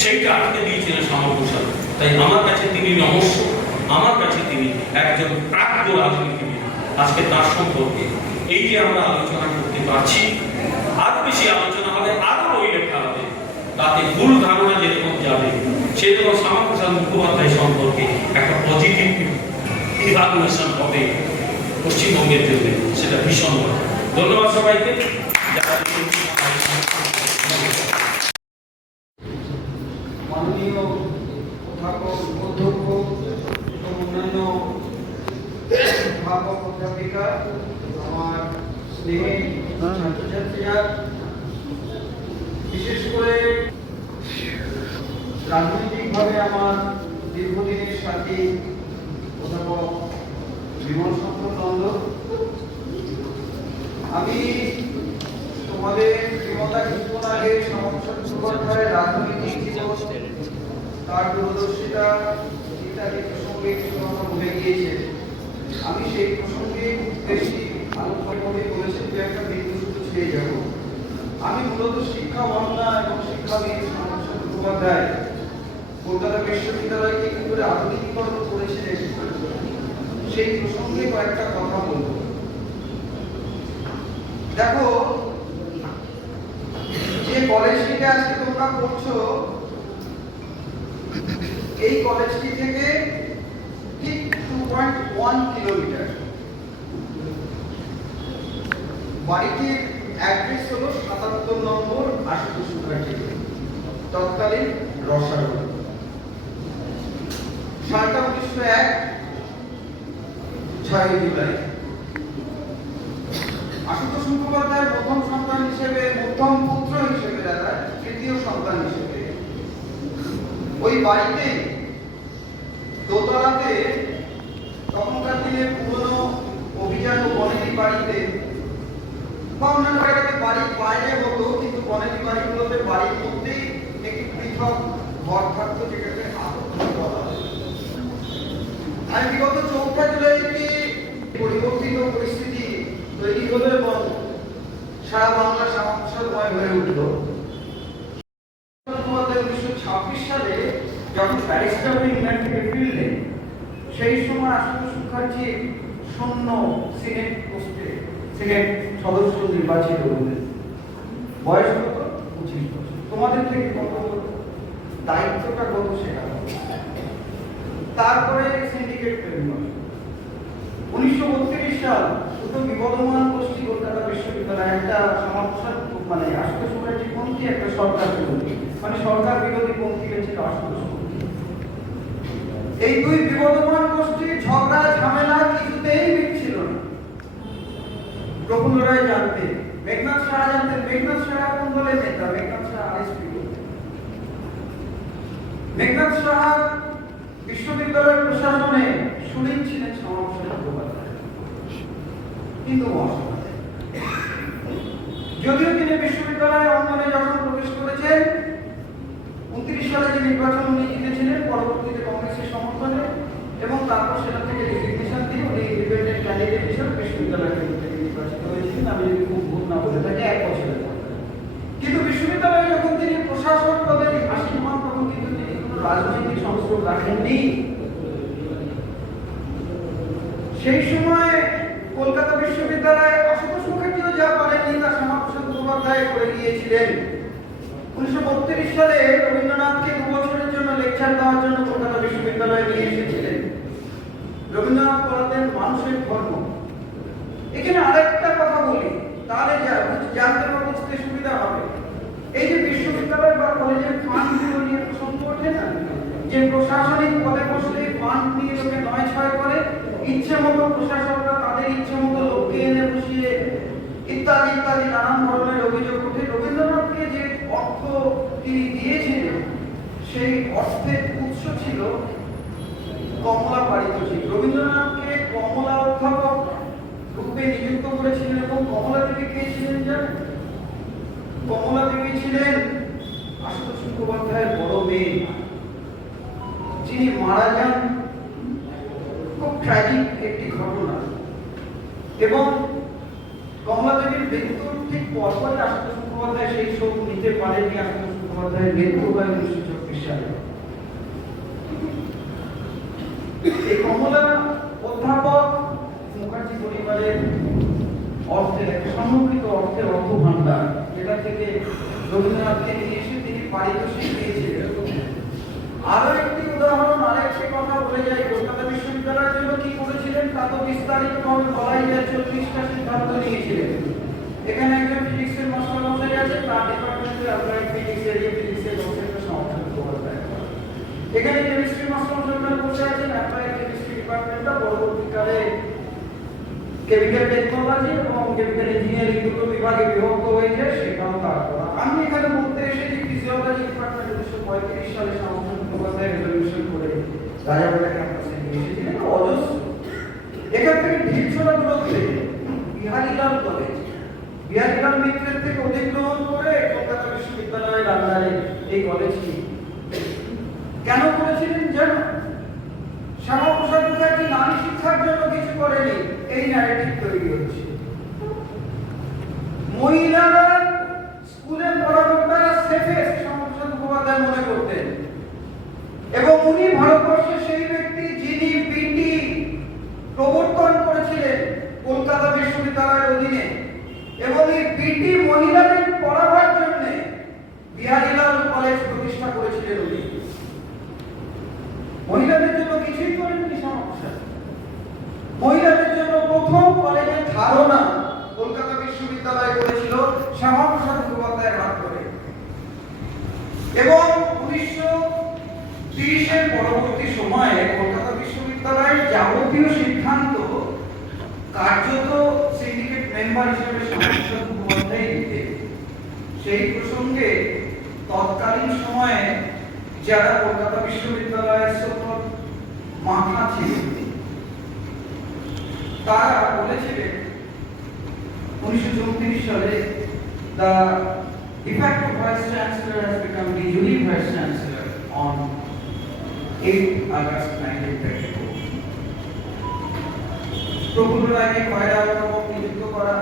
সেইটা আটকে দিয়েছিলেন শ্যামাপ্রসাদ। তাই আমার কাছে তিনি নমস্য, আমার কাছে তিনি একজন প্রাজ্ঞ রাজনীতিবিদ। আজকে তার সম্পর্কে এই যে আমরা আলোচনা করতে পারছি, আরো বেশি আলোচনা হবে, আরো বই লেখা হবে, তাতে ভুল ধারণা যেরকম যাবে সেরকম শ্যামাপ্রসাদ মুখোপাধ্যায় সম্পর্কে একটা পজিটিভ ইভালুয়েশন হবে পশ্চিমবঙ্গের জন্য, সেটা ভীষণ ভালো। ধন্যবাদ সবাইকে। মাননীয় অধ্যাপক, অধ্যক্ষ এবং অন্যান্য অধ্যাপক অধ্যাপিকা, আমার স্নেহে ছাত্রছাত্রীরা, বিশেষ করে রাজনৈতিকভাবে আমার দীর্ঘদিনের সাথী অধ্যাপক বিমল শঙ্কর নন্দ, আমি তোমাদের বিমতা কিছুক্ষণ আগে শ্যামাপ্রসাদ মুখোপাধ্যায়ের রাজনৈতিক জীবন, তার দূরদর্শিতা ইত্যাদি প্রসঙ্গে কিছু কথা বলে গিয়েছে। আমি সেই প্রসঙ্গে বেশি আলোচনা করে বলেছি যে একটা বিন্দু শুধু ছেড়ে যাব। আমি মূলত শিক্ষা ভাবনা এবং শিক্ষাবিদ শ্যামাপ্রসাদ মুখোপাধ্যায় কলকাতা বিশ্ববিদ্যালয়কে কি করে আধুনিকীকরণ করেছিলেন সেই প্রসঙ্গে কয়েকটা কথা বলব। দেখো, যে কলেজটিতে আজকে তোমরা পড়ছো, এই কলেজটি থেকে ঠিক 2.1 কিলোমিটার বাড়িটির অ্যাড্রেস হলো 77 নম্বর আশুতোষ মুখার্জি, তৎকালীন রসায়ন, সালটা 1901, 6 জুলাই। আশুতোষ মুখোপাধ্যায়ের প্রথম সন্তান হিসেবে, প্রথম পুত্র হিসেবে, দাদা তৃতীয় সন্তান হিসেবে ওই বাড়িতে দোতলাতে তখনকার দিনে পুরনো অভিযান ও বনেদি বাড়িতে বা অন্যান্য জায়গাতে বাড়ির বাইরে হতো, কিন্তু বনেদি বাড়িগুলোতে বাড়ির মধ্যেই একটি পৃথক ঘর থাকতো, যেটাকে আবদ্ধ বলা হয়। আর বিগত 4 জুলাই একটি পরিবর্তিত পরিস্থিতি তৈরি হলো এবং সারা বাংলা শ্যামাপ্রসাদময় হয়ে উঠল। 1926 সালে যখন ব্যারিস্টার হয়ে ইংল্যান্ড থেকে ফিরলেন, সেই সময় আশুতোষ মুখার্জি শূন্য সিনেট পোস্টে সিনেট সদস্য নির্বাচিত হলেন। বয়স কত? 25 বছর। তোমাদের থেকে কত দায়িত্বটা কত সেটা। তারপরে সিন্ডিকেট তৈরি হয়। 1932 সাল দুটো বিবদমান গোষ্ঠী কলকাতা বিশ্ববিদ্যালয়, একটা শ্যামাপ্রসাদ মানে আশুতোষ মুখার্জি পন্থী, একটা সরকার বিরোধী, মানে সরকার বিরোধী পন্থী ছিল আশুতোষ মুখার্জি। এই দুই বিবদমান গোষ্ঠীর ঝগড়া ঝামেলা কিছুতেই মিটছিল না। প্রফুল্ল রায় জানতেন, মেঘনাথ সাহা জানতেন, মেঘনাথ সাহা কোন দলের নেতা? মেঘনাথ সাহা আরএসপি। মেঘনাথ সাহা বিশ্ববিদ্যালয়ের প্রশাসনে শরীর ছিলেন শ্যামাপ্রসাদ মুখোপাধ্যায়, হিন্দু মহাসমাজে। যদিও তিনি বিশ্ববিদ্যালয় অঙ্গনে যখন প্রবেশ করেছেন, 29 সালে যে নির্বাচন উনি জিতেছিলেন পরবর্তীতে কংগ্রেসের সমর্থনে, এবং তারপর সেটা থেকে রেজিগনেশন দিয়ে উনি ইন্ডিপেন্ডেন্ট ক্যান্ডিডেট হিসেবে বিশ্ববিদ্যালয় থেকে নির্বাচিত হয়েছিলেন। আমি যদি খুব ভুল না বলে থাকি 1 বছরের মধ্যে। কিন্তু বিশ্ববিদ্যালয়ে যখন তিনি প্রশাসক পদে আসীন হন, তখন কিন্তু তিনি কোনো রাজনৈতিক সংস্রব রাখেননি। সেই সময় কলকাতা বিশ্ববিদ্যালয়ে আশুতোষ মুখার্জিও যা পারেননি তা শ্যামাপ্রসাদ মুখোপাধ্যায় করে গিয়েছিলেন। 1932 সালে রবীন্দ্রনাথকে 2 বছরের জন্য লেকচার দেওয়ার জন্য কলকাতা বিশ্ববিদ্যালয়ে নিয়ে এসেছিলেন। রবীন্দ্রনাথ পড়াতেন মানুষের ধর্ম। এখানে আরেকটা কথা বলি, তাহলে জানতে বা বুঝতে সুবিধা হবে। এই যে বিশ্ববিদ্যালয় বা কলেজের ফান্ডগুলো নিয়ে প্রসঙ্গ ওঠে না, যে প্রশাসনিক পদে বসলে ফান্ড নিয়ে লোকে 9-6 করে, ইচ্ছে মতো প্রশাসকরা তাদের ইচ্ছে মতো লোককে এনে বসিয়ে ইত্যাদি ইত্যাদি নানান ধরনের অভিযোগ ওঠে। রবীন্দ্রনাথকে যে অর্থ তিনি দিয়েছিলেন, সেই অর্থের উৎস ছিল কমলা পারিতোষিক। রবীন্দ্রনাথকে কমলা অধ্যাপক রূপে নিযুক্ত করেছিলেন, এবং কমলা দেবী কে ছিলেন জানেন? কমলা দেবী ছিলেন আশুতোষ মুখোপাধ্যায়ের বড় মেয়ে, যিনি মারা যান। খুব ট্র্যাজিক একটি ঘটনা। এবং কমলা দেবীর মৃত্যুর ঠিক পরপরই আশুতোষ মুখোপাধ্যায় সেই শোক নিতে পারেননি। আশুতোষ মুখোপাধ্যায়ের মৃত্যু হয় 1924 সালে। এই কমলা অধ্যাপক মুখার্জি পরিবারের অর্থের একটা সংরক্ষিত অর্থের অর্থ ভান্ডার, যেটা থেকে রবীন্দ্রনাথকে নিয়ে এসে তিনি পারিতোষিক দিয়েছিলেন। আরো একটি উদাহরণ, আরেকটি কথা বলে যাই, কলকাতা বিশ্ববিদ্যালয়ের জন্য কি করেছিলেন তা তো বিস্তারিত ভাবে বলাই যায়। 40টা সিদ্ধান্ত নিয়েছিলেন। এখানে একজন ফিজিক্সের মাস্টার মশাই আছে, তার ডিপার্টমেন্টে অ্যাপ্লাইড ফিজিক্স, এরিয়া ফিজিক্সের ডক্টরেট সমর্থন করা। এখানে কেমিস্ট্রি মাস্টার মশাই বসে আছেন, অ্যাপ্লাইড কেমিস্ট্রি ডিপার্টমেন্টটা পরবর্তীকালে কেমিক্যাল টেকনোলজি এবং কেমিক্যাল ইঞ্জিনিয়ারিং দুটো বিভাগে বিভক্ত হয়ে যায়, সেটাও তার করা। আমি এখানে বলতে এসেছি ফিজিওলজি ডিপার্টমেন্ট 1935 সালে শ্যামাপ্রসাদ মুখোপাধ্যায় রেজলিউশন করে রাজাবাড়া ক্যাম্পাসে নিয়ে এসেছিলেন। অজস্র এখান থেকে ঢিলছড়া দূরত্বে বিহারীলাল কলেজ, বিহারীলাল মিত্রের থেকে অধিগ্রহণ করে কলকাতা বিশ্ববিদ্যালয়ের আন্ডারে এই কলেজটি কেন করেছিলেন জানো? শ্যামাপ্রসাদ মুখার্জি নারী শিক্ষার জন্য কিছু করেনি, এই ন্যারেটিভ তৈরি হচ্ছে। মহিলারা স্কুলে পড়ানোটা সেফেস্ট শ্যামাপ্রসাদ মুখোপাধ্যায় মনে করতেন, এবং উনি ভারতবর্ষের সেই ব্যক্তি যিনি পিটি প্রবর্তন করেছিলেন কলকাতা বিশ্ববিদ্যালয়ের অধীনে, এবং এই পিটি মহিলাদের পড়াবার জন্য বিহারীলাল কলেজ প্রতিষ্ঠা করেছিলেন উনি। মহিলাদের জন্য কিছুই করেননি শ্যামাপ্রসাদ। মহিলাদের জন্য প্রথম কলেজের ধারণা কলকাতা বিশ্ববিদ্যালয় করেছিল শ্যামাপ্রসাদ মুখোপাধ্যায়ের হাত ধরে, এবং 1930-এর পরবর্তী সময়ে কলকাতা বিশ্ববিদ্যালয়ের যাবতীয় সিদ্ধান্ত কার্যত সিন্ডিকেট মেম্বার হিসেবে শ্যামাপ্রসাদ মুখোপাধ্যায় নিতেন। সেই প্রসঙ্গে তৎকালীন সময়ে যারা কলকাতা বিশ্ববিদ্যালয়ের সকল মাথা ছিলেন, তারা বলেছিলেন 1934 সালে the de facto vice chancellor has become the unique vice chancellor on 8 August 1934. প্রফুল্ল রায়কে কয়রা অধ্যাপক নিযুক্ত করা,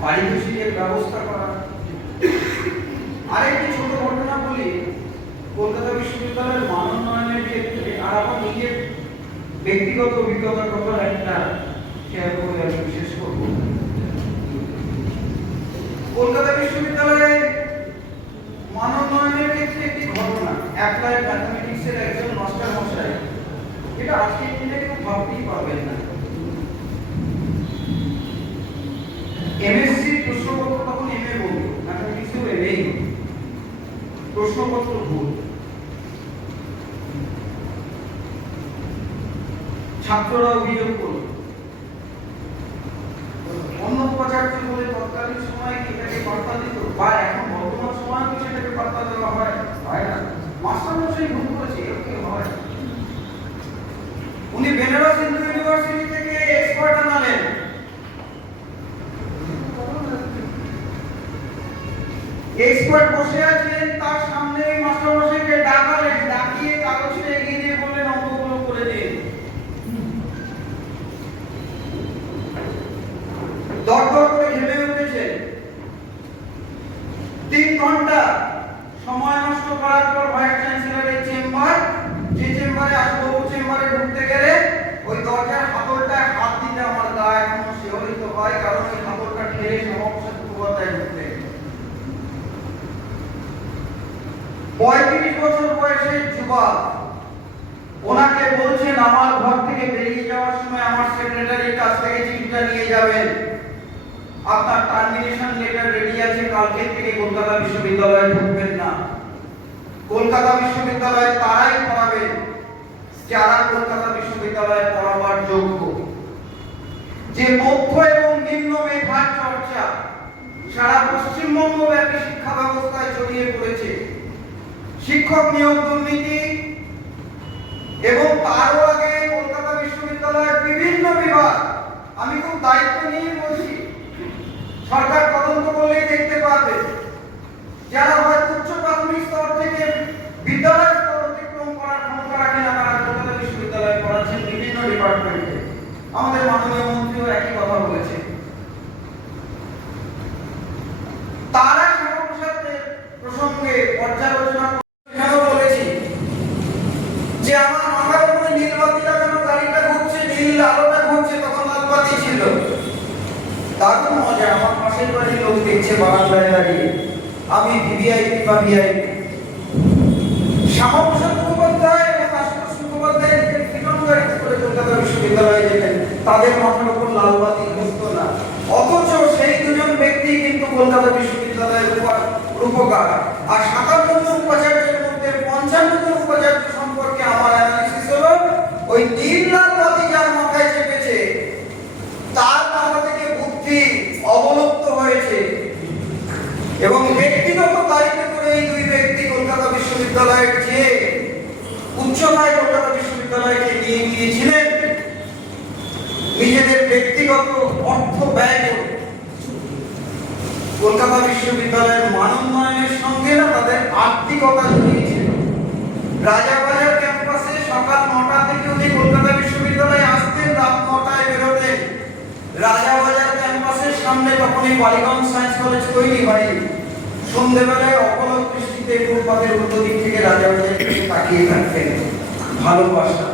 পারিতোষিকের ব্যবস্থা করা। আরেকটি ছোট ঘটনা বলি, কলকাতা বিশ্ববিদ্যালয়ের মানোন্নয়নের ক্ষেত্রে আর আমার নিজের ব্যক্তিগত অভিজ্ঞতার কথা একটা শেয়ার করে আমি শেষ করব। কলকাতা বিশ্ববিদ্যালয়ে মানোন্নয়নের ক্ষেত্রে একটি ঘটনা, অ্যাপ্লাইড ম্যাথমেটিক্সের একজন মাস্টার মশাই, এটা আজকের দিনে কেউ ভাবতেই পারবেন না। এমএসসি প্রশ্নপত্র তখন এমএ বলতো, ম্যাথমেটিক্সেও এমএই প্রশ্নপত্র ভুল। ছাত্ররা অভিযোগ করল অন্য উপাচার্য বলে তৎকালীন সময় কি এটাকে পাত্তা দিত, বা এখন বর্তমান সময় কি সেটাকে পাত্তা দেওয়া হয়? হয় না। মাস্টারমশাই ভুল করেছে, এরকম হয়। উনি বেনারস হিন্দু ইউনিভার্সিটি থেকে এক্সপার্ট আনালেন। এক্সপার্ট বসে আছেন, তার সামনে মাস্টারমশাইকে ডাকালেন, ডাকিয়ে কাগজটা এগিয়ে দিয়ে বললেন অঙ্কগুলো করে দিন। দরদর করে ঘেমে উঠেছেন। 3 ঘন্টা সময় নষ্ট করার পর ভাইস চ্যান্সেলরের চেম্বার, যে চেম্বারে আসবাবু চেম্বারে ঢুকতে গেলে ওই দরজার হাতলটায় হাত দিতে আমার গা এখনো শিহরিত হয়, কারণ ওই হাতলটা ঠেলে সমাবেশের মুখোপাধ্যায় ঢুকতে। 35 বছর বয়সের যুবক ওনাকে বলছেন আমার ঘর থেকে বেরিয়ে যাওয়ার সময় আমার সেক্রেটারির কাছ থেকে চিঠিটা নিয়ে যাবেন, আপনার টার্মিনেশন লেটার রেডি আছে, কালকে থেকে কলকাতা বিশ্ববিদ্যালয়ে ঢুকবেন না। কলকাতা বিশ্ববিদ্যালয়ে তারাই পড়াবেন যারা কলকাতা বিশ্ববিদ্যালয়ে পড়াবার যোগ্য। যে মধ্য এবং নিম্ন মেধার চর্চা সারা পশ্চিমবঙ্গ ব্যাপী শিক্ষা ব্যবস্থায় ছড়িয়ে পড়েছে, শিক্ষক নিয়োগ দুর্নীতি এবং তারও আগে কলকাতা বিশ্ববিদ্যালয়ের বিভিন্ন বিভাগ, আমি খুব দায়িত্ব নিয়ে বলছি, সরকার তদন্ত করলেই দেখতে পারবে, যারা হয়তো উচ্চ প্রাথমিক স্তর থেকে বিদ্যালয় স্তর অতিক্রম করার ক্ষমতা রাখে না, তারা কলকাতা বিশ্ববিদ্যালয়ে পড়াচ্ছেন বিভিন্ন ডিপার্টমেন্টে। আমাদের মাননীয় মন্ত্রীও একই কথা বলেছে। তারা সমস্যাদের প্রসঙ্গে পর্যালোচনা বলেছি যে আমার মাথার উপরে নীলবাতিটা কেন গাড়িটা ঘুরছে, নীল আলোটা ঘুরছে, তখন লালবাতি ছিল। দারুণ মজা, আমার পাশের বাড়ির লোক দেখছে বারান্দায় দাঁড়িয়ে, আমি ভিভিআইপি বা ভিআইপি। শ্যামাপ্রসাদ মুখোপাধ্যায় এবং আশুতোষ মুখোপাধ্যায় ফ্রিডম গাড়ি করে কলকাতা বিশ্ববিদ্যালয়ে যেতেন, তাদের মাথার উপর লালবাতি ঘুরতো না, অথচ সেই দুজন ব্যক্তি কিন্তু কলকাতা বিশ্ববিদ্যালয়ের রূপকার। আর 57 জন উপাচার্যের মধ্যে 55 জন উপাচার্য সম্পর্কে আমার অ্যানালিসিস হলো ওই নীল লাল বাতি যার মাথায় চেপেছে তার মাথা থেকে বুদ্ধি অবলুপ্ত হয়েছে, এবং ব্যক্তিগত দায়িত্ব করে এই দুই ব্যক্তি কলকাতা বিশ্ববিদ্যালয়ের যে উচ্চতায় কলকাতা বিশ্ববিদ্যালয়কে নিয়ে গিয়েছিলেন, নিজেদের ব্যক্তিগত অর্থ ব্যয় করে কলকাতা বিশ্ববিদ্যালয়ের মানোন্নয়নের সঙ্গে না তাদের আর্থিকতা জড়িয়েছিল। রাজাবাজার ক্যাম্পাসে সকাল 9টা থেকে উনি কলকাতা বিশ্ববিদ্যালয়ে আসতেন, রাত 9টায় বেরোতেন। রাজাবাজার ক্যাম্পাসের সামনে তখনই বালিগঞ্জ সায়েন্স কলেজ তৈরি হয়নি। সন্ধ্যেবেলায় অপলক দৃষ্টিতে ফুটপাতের উল্টো দিক থেকে রাজাবাজারের দিকে তাকিয়ে থাকতেন। ভালোবাসা,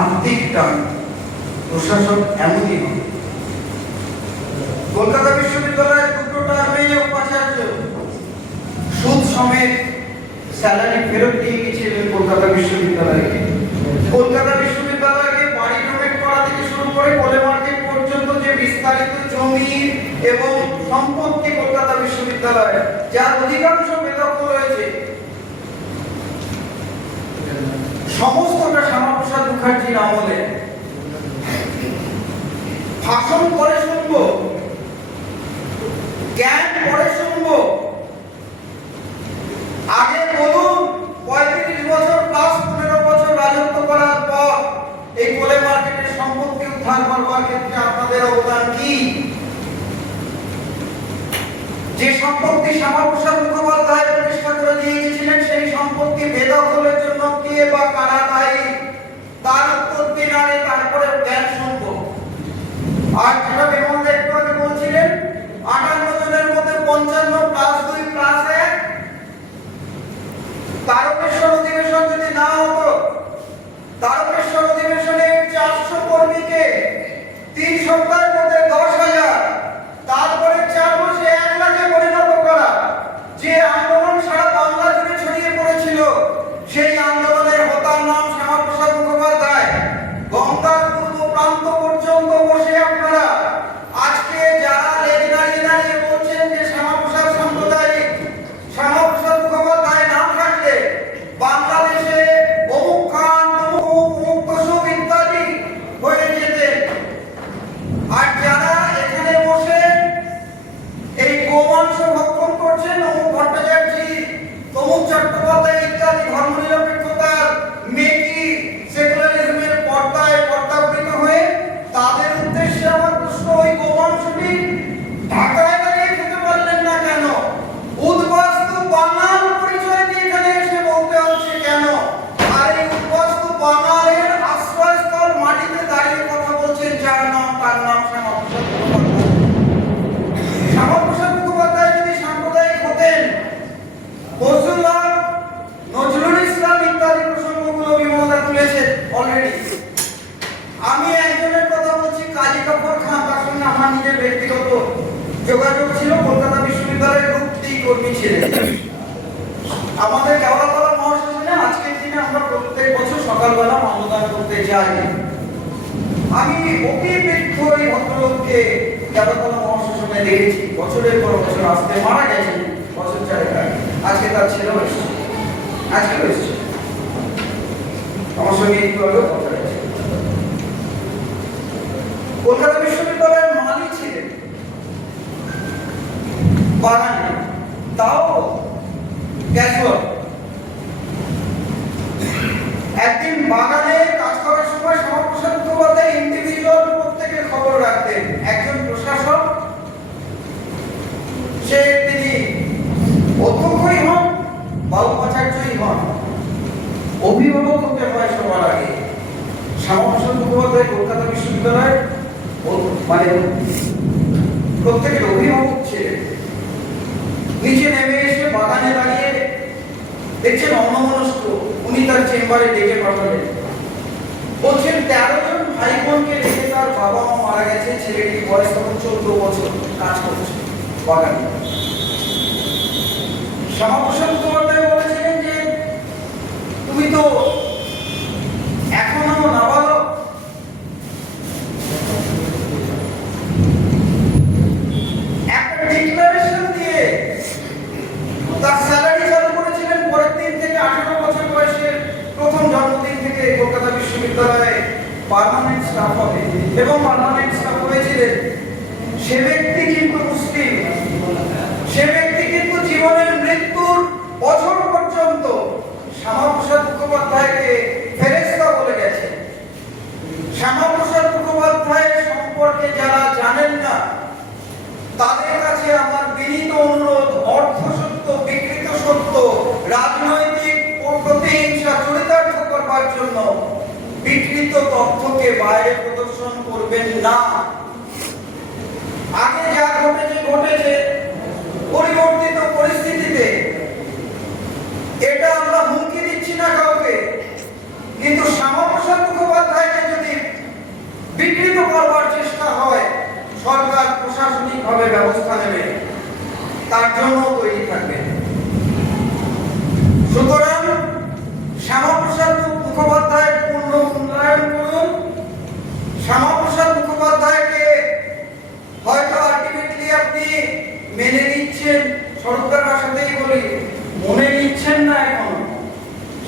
আর্থিক টান, প্রশাসক এমনই হয়। কলকাতা বিশ্ববিদ্যালয়ের 2টো টার্মেই উপাচার্য সুদ সমেত স্যালারি ফেরত দিয়ে গেছিলেন কলকাতা বিশ্ববিদ্যালয়কে। কলকাতা বিশ্ববিদ্যালয়কে বাড়ি ডোনেট করা থেকে শুরু করে কোলে মার্কেট পর্যন্ত যে বিস্তারিত জমি এবং সম্পত্তি কলকাতা বিশ্ববিদ্যালয়ে, যার অধিকাংশ বেদখল রয়েছে, সমস্তটা শ্যামাপ্রসাদ মুখার্জির আমলে। ভাষণ পরে শুনবো, জ্ঞান পরে শুনবো, আগে বলুন 35 বছর প্লাস 15 বছর রাজত্ব করার পর এই কোলে মার্কেটের সম্পত্তি উদ্ধার করবার ক্ষেত্রে আপনাদের অবদান কি? যে সম্পত্তি শ্যামাপ্রসাদ মুখোপাধ্যায় প্রতিষ্ঠা করে দিয়ে গেছিলেন, সেই সম্পত্তি বেদখলের জন্য কে বা কারা দায়ী, তার উত্তর দিন, আগে তারপরে জ্ঞান শুনবো। আর যেটা বিমল একটু আগে বলছিলেন, 58 জনের মধ্যে 55 প্লাস 2 প্লাস 1, তারকেশ্বর অধিবেশন যদি না হতো, তারকেশ্বর অধিবেশনে 400 কর্মীকে 3 সপ্তাহের মধ্যে 10,000, তারপরে 4 মাসে 1 লাখে পরিণত করা, যে আন্দোলন সারা বাংলা জুড়ে ছড়িয়ে পড়েছিল, সেই আন্দোলনের হোতার নাম শ্যামাপ্রসাদ মুখোপাধ্যায়। গঙ্গার পূর্ব প্রান্ত পর্যন্ত বসে আপনারা আজকে যারা লেজ নাড়িয়ে নাড়িয়ে বলছেন যে শ্যামাপ্রসাদ সাম্প্রদায়িক, শ্যামাপ্রসাদ মুখোপাধ্যায় নাম থাকলে যোগাযোগ ছিল, কলকাতা বিশ্ববিদ্যালয়ের গ্রুপ ডি কর্মী ছিলেন। আমাদের কেওড়াতলা মহাশ্মশানে আজকের দিনে আমরা প্রত্যেক বছর সকালবেলা মাল্যদান করতে যাই। আমি অতি বৃদ্ধ এই ভদ্রলোককে কেওড়াতলা মহাশ্মশানে দেখেছি, বছরের পর বছর আসতে, মারা গেছেন বছর চারেক আগে। আজকে তার ছেলেও এসেছে, আজকেও এসেছে, আমার সঙ্গে একটু আগেও কথা হয়েছে। কলকাতা বিশ্ববিদ্যালয়ের মালি ছিলেন, বাগানে, তাও ক্যাজুয়াল। একদিন বাগানে কাজ করার সময় শ্যামাপ্রসাদ মুখোপাধ্যায় ইন্ডিভিজুয়াল প্রত্যেকের খবর রাখতেন। একজন প্রশাসক, তিনি অধ্যক্ষই হন বা উপাচার্যই হন, অভিভাবক হতে হয় সবার আগে। শ্যামাপ্রসাদ মুখোপাধ্যায় কলকাতা বিশ্ববিদ্যালয়ের মানে প্রত্যেকের অভিভাবক ছিলেন। নিচে নেমে এসে বাগানে দাঁড়িয়ে দেখছেন অন্যমনস্ক, উনি তার চেম্বারে ডেকে পাঠালেন। বলছেন 13 জন ভাই বোনকে রেখে তার বাবা মা মারা গেছে, ছেলেটির বয়স তখন 14 বছর, কাজ করছে বাগানে। শ্যামাপ্রসাদ মুখোপাধ্যায় বলেছিলেন যে তুমি তো এখনো নাবালক, একটা ডিক্লারেশন দিয়ে তার স্যালারি চালু করেছিলেন। পরের দিন থেকে 18 বছর বয়সের প্রথম জন্মদিন থেকে কলকাতা বিশ্ববিদ্যালয়ে পার্মানেন্ট স্টাফ হবে এবং পার্মানেন্ট স্টাফ হয়েছিলেন। সে ব্যক্তি কিন্তু মুসলিম, সে ব্যক্তি কিন্তু জীবনের মৃত্যুর বছর পর্যন্ত শ্যামাপ্রসাদ মুখোপাধ্যায়কে ফেরেশতা বলে গেছে। শ্যামাপ্রসাদ মুখোপাধ্যায়ের সম্পর্কে যারা জানেন না, তাদের কাছে আমার বিনীত অনুরোধ, অর্ধসত্য, বিকৃত সত্য, রাজনৈতিক প্রতিহিংসা চরিতার্থ করবার জন্য বিকৃত তথ্যকে বাইরে প্রদর্শন করবেন না। আগে যা ঘটেছে পরিবর্তিত পরিস্থিতিতে এটা আমরা হুমকি দিচ্ছি না কাউকে, কিন্তু শ্যামাপ্রসাদ মুখোপাধ্যায়কে যদি বিকৃত করবার চেষ্টা হয়, সরকার প্রশাসনিকভাবে ব্যবস্থা নেবে, তার জন্য তৈরি থাকবে। সুতরাং শ্যামাপ্রসাদ মুখোপাধ্যায়ের পূর্ণ মূল্যায়ন করুন। শ্যামাপ্রসাদ মুখোপাধ্যায়কে হয়তো আলটিমেটলি আপনি মেনে নিচ্ছেন, সরকার ভাষাতেই বলি, মনে নিচ্ছেন না এখন,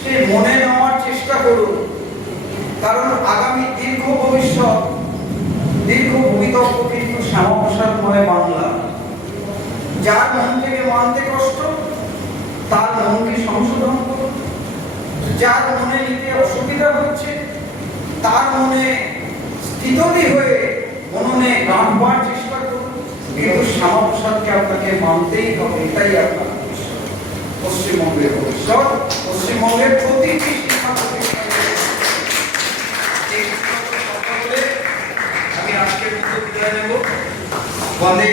সেই মনে নেওয়ার চেষ্টা করুন। কারণ আগামী দীর্ঘ ভবিষ্যৎ, দীর্ঘ ভবিতব্য কিন্তু শ্যামাপ্রসাদময় বাংলা। যার মন থেকে মানতে কষ্ট, তার মনকে সংশোধন করুন। যার মনে নিতে অসুবিধা হচ্ছে, তার মনে স্থিতলি হয়ে মননে গাঁথবার চেষ্টা করুন। কিন্তু শ্যামাপ্রসাদকে আপনাকে মানতেই হবে, এটাই আপনার ভবিষ্যৎ, পশ্চিমবঙ্গের ভবিষ্যৎ, পশ্চিমবঙ্গের প্রতিটি শিক্ষা প্রতিষ্ঠানের। আমি আজকের বিদায় নেব। বন্দে